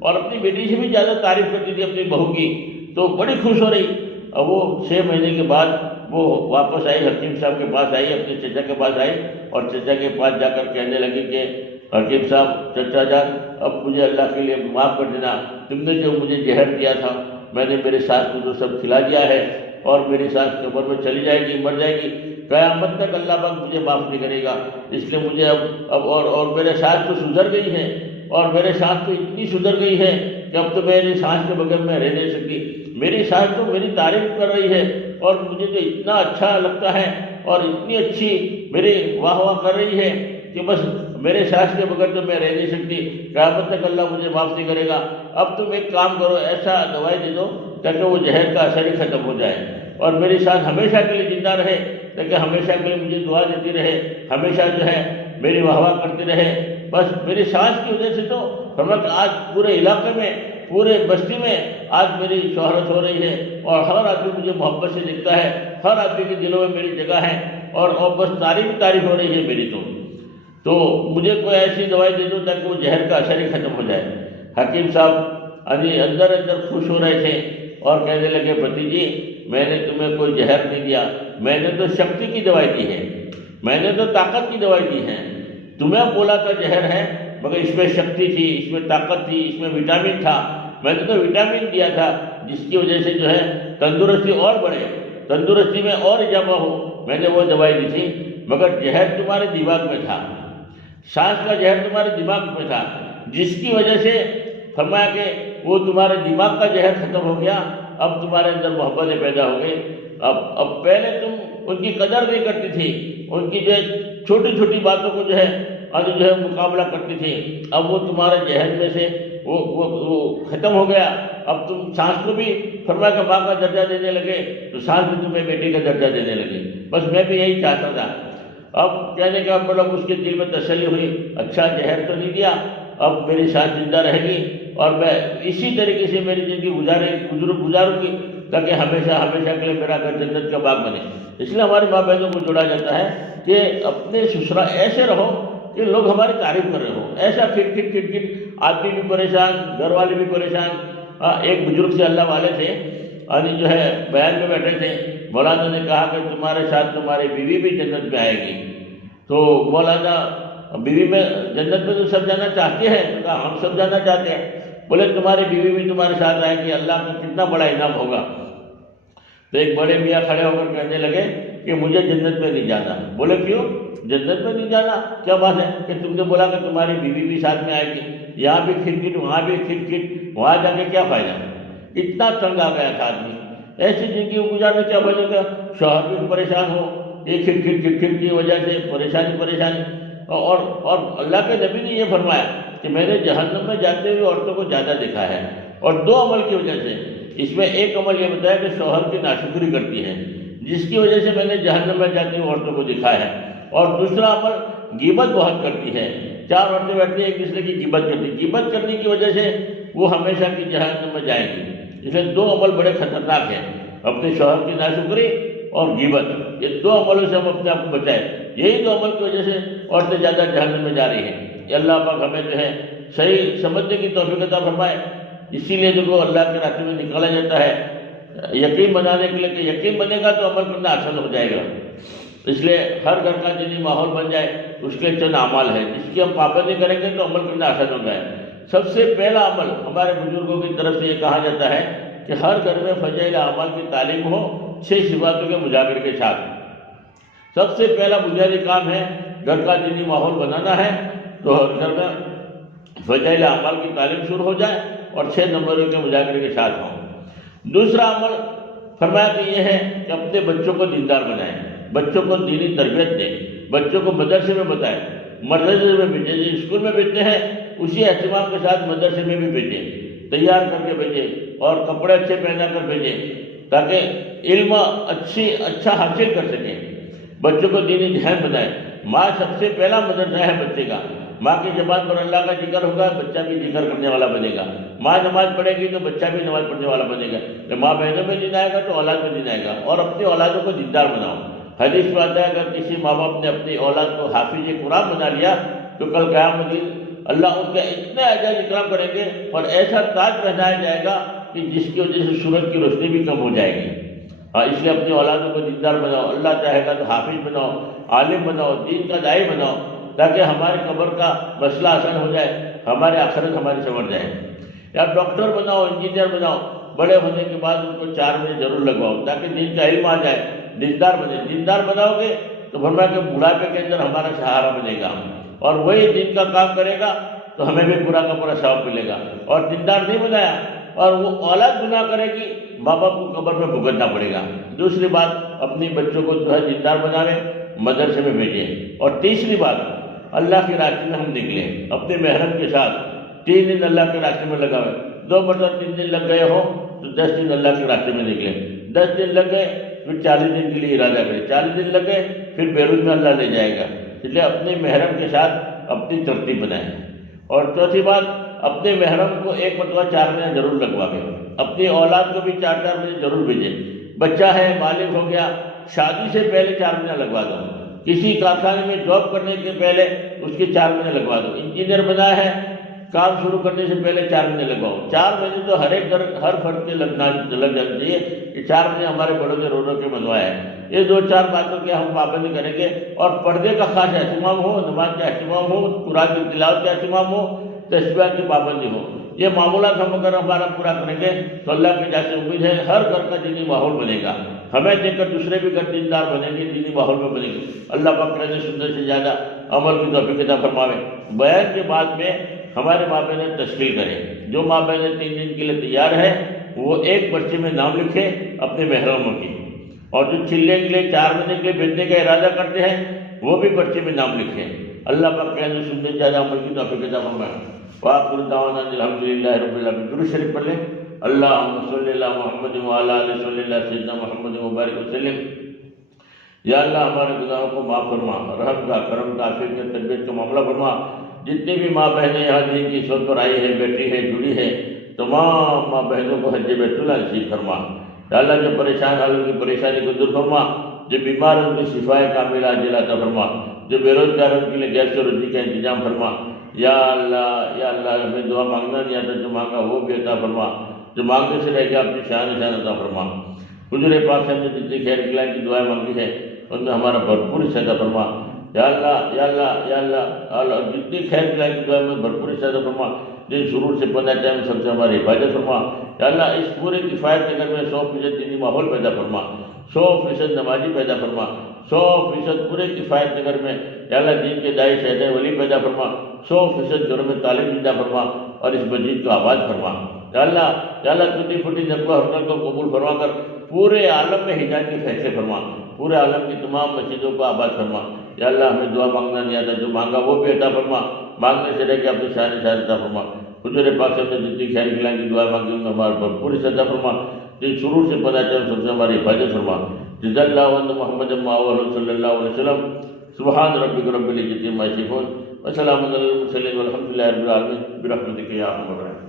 اور اپنی بیٹی سے بھی زیادہ تعریف کرتی تھی اپنی بہو کی، تو بڑی خوش ہو رہی۔ اب وہ 6 مہینے کے بعد وہ واپس آئی، حکیم صاحب کے پاس آئی، اپنے چچا کے پاس آئی، اور چچا کے پاس جا کر کہنے لگی کہ حکیم صاحب، چچا جان، اب مجھے اللہ کے لیے معاف کر دینا، تم نے جو مجھے زہر دیا تھا، میں نے میرے ساس کو جو سب کھلا دیا ہے، اور میری ساس قبر میں چلی جائے گی، مر جائے گی، قیامت تک اللہ پاک مجھے معاف نہیں کرے گا، اس لیے مجھے اب اور میرے ساس تو سدھر گئی ہیں، اور میرے سانس تو اتنی سدھر گئی ہے کہ اب تو میری سانس کے بغیر میں رہ نہیں سکتی، میری سانس تو میری تعریف کر رہی ہے اور مجھے تو اتنا اچھا لگتا ہے اور اتنی اچھی میری واہ واہ کر رہی ہے کہ بس میرے سانس کے بغیر تو میں رہ نہیں سکتی، قیامت تک اللہ مجھے معاف نہیں کرے گا۔ اب تم ایک کام کرو، ایسا دوائی دے دو تاکہ وہ زہر کا اثر ہی ختم ہو جائے اور میری سانس ہمیشہ کے لیے زندہ رہے، تاکہ ہمیشہ کے لیے مجھے دعا دیتی رہے، ہمیشہ جو ہے میری واہ واہ کرتی رہے۔ بس میری سانس کی وجہ سے تو فرمایا آج پورے علاقے میں، پورے بستی میں آج میری شہرت ہو رہی ہے اور ہر آدمی مجھے محبت سے دیکھتا ہے، ہر آدمی کے دلوں میں میری جگہ ہے اور بس تعریف ہو رہی ہے میری تو مجھے کوئی ایسی دوائی دے دو تاکہ وہ زہر کا اثر ہی ختم ہو جائے۔ حکیم صاحب اندر خوش ہو رہے تھے اور کہنے لگے بھتیجی میں نے تمہیں کوئی زہر نہیں دیا، میں نے تو شکتی کی دوائی دی ہے، میں نے تو طاقت کی دوائی دی ہے، تمہیں بولا تھا زہر ہے مگر اس میں شکتی تھی، اس میں طاقت تھی، اس میں وٹامن تھا، میں نے تو وٹامن دیا تھا جس کی وجہ سے جو ہے تندرستی اور بڑھے، تندرستی میں اور اضافہ ہو، میں نے وہ دوائی دی تھی، مگر زہر تمہارے دماغ میں تھا، سانس کا زہر تمہارے دماغ میں تھا، جس کی وجہ سے فرمایا کہ وہ تمہارے دماغ کا زہر ختم ہو گیا، اب تمہارے اندر محبتیں پیدا ہو گئی۔ اب پہلے تم ان کی قدر نہیں کرتی تھی، ان کی جو ہے چھوٹی چھوٹی باتوں کو جو ہے مقابلہ کرتی تھی، اب وہ تمہارے ذہن میں سے وہ ختم ہو گیا، اب تم سانس کو بھی فرمایا کہ ماں کا درجہ دینے لگے تو سانس بھی تمہیں بیٹی کا درجہ دینے لگے۔ بس میں بھی یہی چاہتا تھا۔ اب کہنے کا مطلب اس کے دل میں تسلی ہوئی، اچھا زہر تو نہیں دیا، اب میری سانس زندہ رہے گی اور میں اسی طریقے سے میری زندگی گزاروں گی تاکہ ہمیشہ کے لیے میرا گھر جنت کا باغ بنے۔ اس لیے ہماری ماں بہنوں کو جوڑا جاتا ہے کہ اپنے سسرال ایسے رہو کہ لوگ ہماری تعریف کر رہے ہو، ایسا کھٹ آدمی بھی پریشان، گھر والے بھی پریشان۔ ایک بزرگ سے اللہ والے تھے جو ہے بیان میں بیٹھے تھے، مولانا نے کہا کہ تمہارے ساتھ تمہاری بیوی بھی جنت میں آئے گی، تو مولانا بیوی میں جنت میں تو سب جانا چاہتے ہیں، تو کہا ہم سب جانا چاہتے ہیں۔ بولے تمہاری بیوی بھی تمہارے ساتھ آئے گی، اللہ کا کتنا بڑا انعام ہوگا۔ تو ایک بڑے میاں کھڑے ہو کر کہنے لگے کہ مجھے جنت میں نہیں جانا۔ بولے کیوں جنت میں نہیں جانا، کیا بات ہے کہ تم نے بولا کہ تمہاری بیوی بھی ساتھ میں آئے گی، یہاں بھی کھٹ وہاں بھی کھٹ، وہاں جا کے کیا فائدہ؟ اتنا تنگ آ گیا تھا آدمی، ایسی زندگی گزارنے کیا وجہ کا، شوہر بھی پریشان ہو، یہ کھٹ کی وجہ سے پریشانی اور اللہ کے نبی نے یہ فرمایا کہ میں نے جہنم میں جاتے ہوئے عورتوں کو زیادہ دیکھا ہے، اور دو عمل کی وجہ سے۔ اس میں ایک عمل یہ بتایا کہ شوہر کی ناشکری کرتی ہے، جس کی وجہ سے میں نے جہنم میں جاتے ہوئے عورتوں کو دیکھا ہے، اور دوسرا عمل غیبت بہت کرتی ہے، چار عورتیں بیٹھتی ہیں ایک دوسرے کی غیبت کرنے کی وجہ سے وہ ہمیشہ کی جہنم میں جائیں گی۔ اس لیے دو عمل بڑے خطرناک ہیں، اپنے شوہر کی ناشکری اور غیبت، یہ دو عملوں سے ہم اپنے آپ کو بچائیں۔ یہی دو عمل کی وجہ سے عورتیں زیادہ جہنم میں جا رہی ہیں۔ یہ اللہ پاک ہمیں جو ہے صحیح سمجھنے کی توفیق عطا فرمائے۔ اسی لیے جو اللہ کے راستے میں نکالا جاتا ہے یقین بنانے کے لیے، کہ یقین بنے گا تو عمل کرنا آسان ہو جائے گا۔ اس لیے ہر گھر کا دینی ماحول بن جائے، اس کے چند اعمال ہیں جس کی ہم پابندی کریں گے تو عمل کرنا آسان ہو جائے۔ سب سے پہلا عمل ہمارے بزرگوں کی طرف سے یہ کہا جاتا ہے کہ ہر گھر میں فضائل اعمال کی تعلیم ہو 6 صفاتوں کے مجاگر کے ساتھ۔ سب سے پہلا بنیادی کام ہے گھر کا دینی ماحول بنانا ہے، تو ہر گھر میں فضائل اعمال کی تعلیم شروع ہو جائے اور 6 نمبروں کے مجاگر کے ساتھ ہوں۔ دوسرا عمل فرمایا کہ یہ ہے کہ اپنے بچوں کو دیندار بنائیں، بچوں کو دینی تربیت دیں، بچوں کو مدرسے میں بتائیں، مدرسے میں بھیجیں، جو اسکول میں بھیجتے ہیں اسی اہتمام کے ساتھ مدرسے میں بھی بھیجیں، تیار کر کے بھیجیں اور کپڑے اچھے پہنا کر بھیجیں تاکہ علم اچھا حاصل کر سکیں، بچوں کو دینی ذہن بنائیں۔ ماں سب سے پہلا مدرسہ ہے بچے کا، ماں کی زبان پر اللہ کا ذکر ہوگا، بچہ بھی ذکر کرنے والا بنے گا، ماں نماز پڑھے گی تو بچہ بھی نماز پڑھنے والا بنے گا، جب ماں بہنوں میں دین آئے گا تو اولاد میں دین آئے گا۔ اور اپنی اولادوں کو دیندار بناؤ۔ حدیث میں آتا ہے اگر کسی ماں باپ نے اپنی اولاد کو حافظ قرآن بنا لیا تو کل قیامت دن اللہ ان کے اتنے اعزاز اکرام کریں گے اور ایسا تاج پہنایا جائے گا کہ جس کی وجہ سے سورج کی روشنی بھی کم ہو جائے گی۔ اس لیے اپنی اولادوں کو دیندار بناؤ، اللہ چاہے گا تو حافظ بناؤ، عالم بناؤ، دین کا داعی بناؤ تاکہ ہماری قبر کا مسئلہ آسان ہو جائے، ہمارے آخرت ہماری سنور جائے۔ یا ڈاکٹر بناؤ، انجینئر بناؤ، بڑے ہونے کے بعد ان کو 4 بجے ضرور لگواؤ تاکہ دین کا علم آ جائے، دیندار بنے۔ دیندار بناؤ گے تو فرمایا کہ بڑھاپے کے اندر ہمارا سہارا بنے گا اور وہی دین کا کام کرے گا تو ہمیں بھی پورا کا پورا ثواب ملے گا، اور دیندار نہیں بنایا اور وہ اولاد گناہ کرے گی، ماں باپ کو قبر میں بھگتنا پڑے گا۔ دوسری بات، اپنی بچوں کو جو ہے دیندار بناوے، مدرسے میں بھیجیں۔ اور تیسری بات، اللہ کے راستے میں ہم نکلیں اپنے محرم کے ساتھ، 3 دن اللہ کے راستے میں لگاوے۔ 2 مرتبہ 3 دن لگ گئے ہو تو 10 دن اللہ کے راستے میں نکلیں۔ 10 دن لگ گئے پھر 40 دن کے لیے ارادہ کریں، 40 دن لگ گئے پھر بیروت میں اللہ لے جائے گا، اس لیے اپنے محرم کے ساتھ اپنی ترتیب بنائیں۔ اور چوتھی بات، اپنے محرم کو 1 مرتبہ 4 مہینے ضرور لگواویں، اپنی اولاد کو بھی 4 مہینے ضرور بھیجیں۔ بچہ ہے، بالغ ہو گیا، شادی سے پہلے 4 مہینے لگوا دو، کسی کارخانے میں جاب کرنے کے پہلے اس کے 4 مہینے لگوا دو، انجینئر بنا ہے، کام شروع کرنے سے پہلے 4 مہینے لگواؤ۔ 4 مہینے تو ہر ایک ہر فرد کے لگ جانا چاہیے کہ 4 مہینے ہمارے بڑوں نے رو رو کے منوایا ہے۔ یہ 2-4 باتوں کی ہم پابندی کریں گے، اور پردے کا خاص اہتمام ہو، نماز کا اہتمام ہو، قرآن کی تلاوت کا اہتمام ہو، تسبیحات کی پابندی ہو۔ یہ معمولات ہم اگر ہمارا پورا کریں گے تو اللہ کی جانب سے امید ہے ہر گھر کا دینی ماحول بنے گا، ہمیں دیکھ کر دوسرے بھی گھر دیندار بنیں گے، دینی ماحول میں بنیں گے۔ اللہ پاک رضی سنت سے زیادہ عمل کی توفیق عطا فرماوے۔ بیان کے بعد میں ہمارے ماں بہنیں تشکیل کریں، جو ماں بہنیں 3 دن کے لیے تیار ہیں وہ ایک پرچے میں نام لکھیں اپنے محرموں کی، اور جو چلے کے لیے 4 مہینے کے لیے بھیجنے کا ارادہ کرتے ہیں وہ بھی پرچے میں نام لکھیں۔ اللہ پاک رضی سنت سے زیادہ عمل کی توفیق عطا فرمائے۔ وآخر دعوانا الحمدللہ رب العالمین۔ درود شریف پڑھ لیں۔ اللہم صلی اللہ محمد وعلی آلہ صلی اللہ سیدنا محمد مبارک وسلم۔ یا اللہ ہمارے گناہوں کو معاف فرما، رحم کا، کرم کا، عافیت کا، تربیت کا معاملہ فرما۔ جتنی بھی ماں بہنیں یہاں دین کی صحبت پر آئی ہیں، بیٹھی ہیں، جڑی ہیں، تمام ماں بہنوں کو حج بیت اللہ نصیب فرما۔ یا اللہ جو پریشان حال ان کی پریشانی کو دور فرما، جو بیمار ان کی شفائے کاملہ عاجلہ عطا فرما، جو بے روزگار ان کے لیے گیس و روزی کا انتظام فرما۔ یا اللہ ہمیں دعا مانگنا نہیں آتا، جو مانگا وہ بھی عطا فرما، جو مانگنے سے رہ گیا اپنی شان عطا فرما۔ حضور پاک سے ہم نے جتنی خیر کھلائی کی دعائیں مانگی ہے ان میں ہمارا بھرپور حصہ عطا فرما۔ یا اللہ جتنی خیر کھلائی کی دعائیں میں بھرپور حصہ عطا فرما، جن شرور سے پناہ چاہے ان سب سے ہماری حفاظت فرما۔ یا اللہ اس پورے کفایت نگر میں 100% دینی ماحول پیدا فرما، 100% نمازی پیدا فرما، 100% پورے کفایت نگر میں یا اللہ دین کے داعی شہید ولی پیدا فرما، 100% گھروں میں تعلیم دیتا فرما، اور اس مسجد کو آباد فرما۔ یا اللہ ٹوٹی پھوٹی نقوہ حرکت کو قبول فرما کر پورے عالم میں ہدایت کے فیصلے فرما، پورے عالم کی تمام مسجدوں کو آباد فرما۔ یا اللہ ہمیں دعا مانگنا نہیں آتا، جو مانگا وہ بھی عطا فرما، مانگنے سے رہ کے اپنی شان عطا فرما۔ حضور پاک سے ہم نے جتنی خیر کھلائی کی دعا مانگی ان میں ہمارا بھرپور حصہ عطا فرما، جن شرور سے پناہ چاہے سب سے ہماری حفاظت فرما۔ جزا اللہ عنہ محمد صلی اللہ علیہ وسلم۔ سبحان ربک رب العزۃ عما یصفون وسلام علی المرسلین والحمد للہ رب العالمین برحمتک یا ارحم الراحمین۔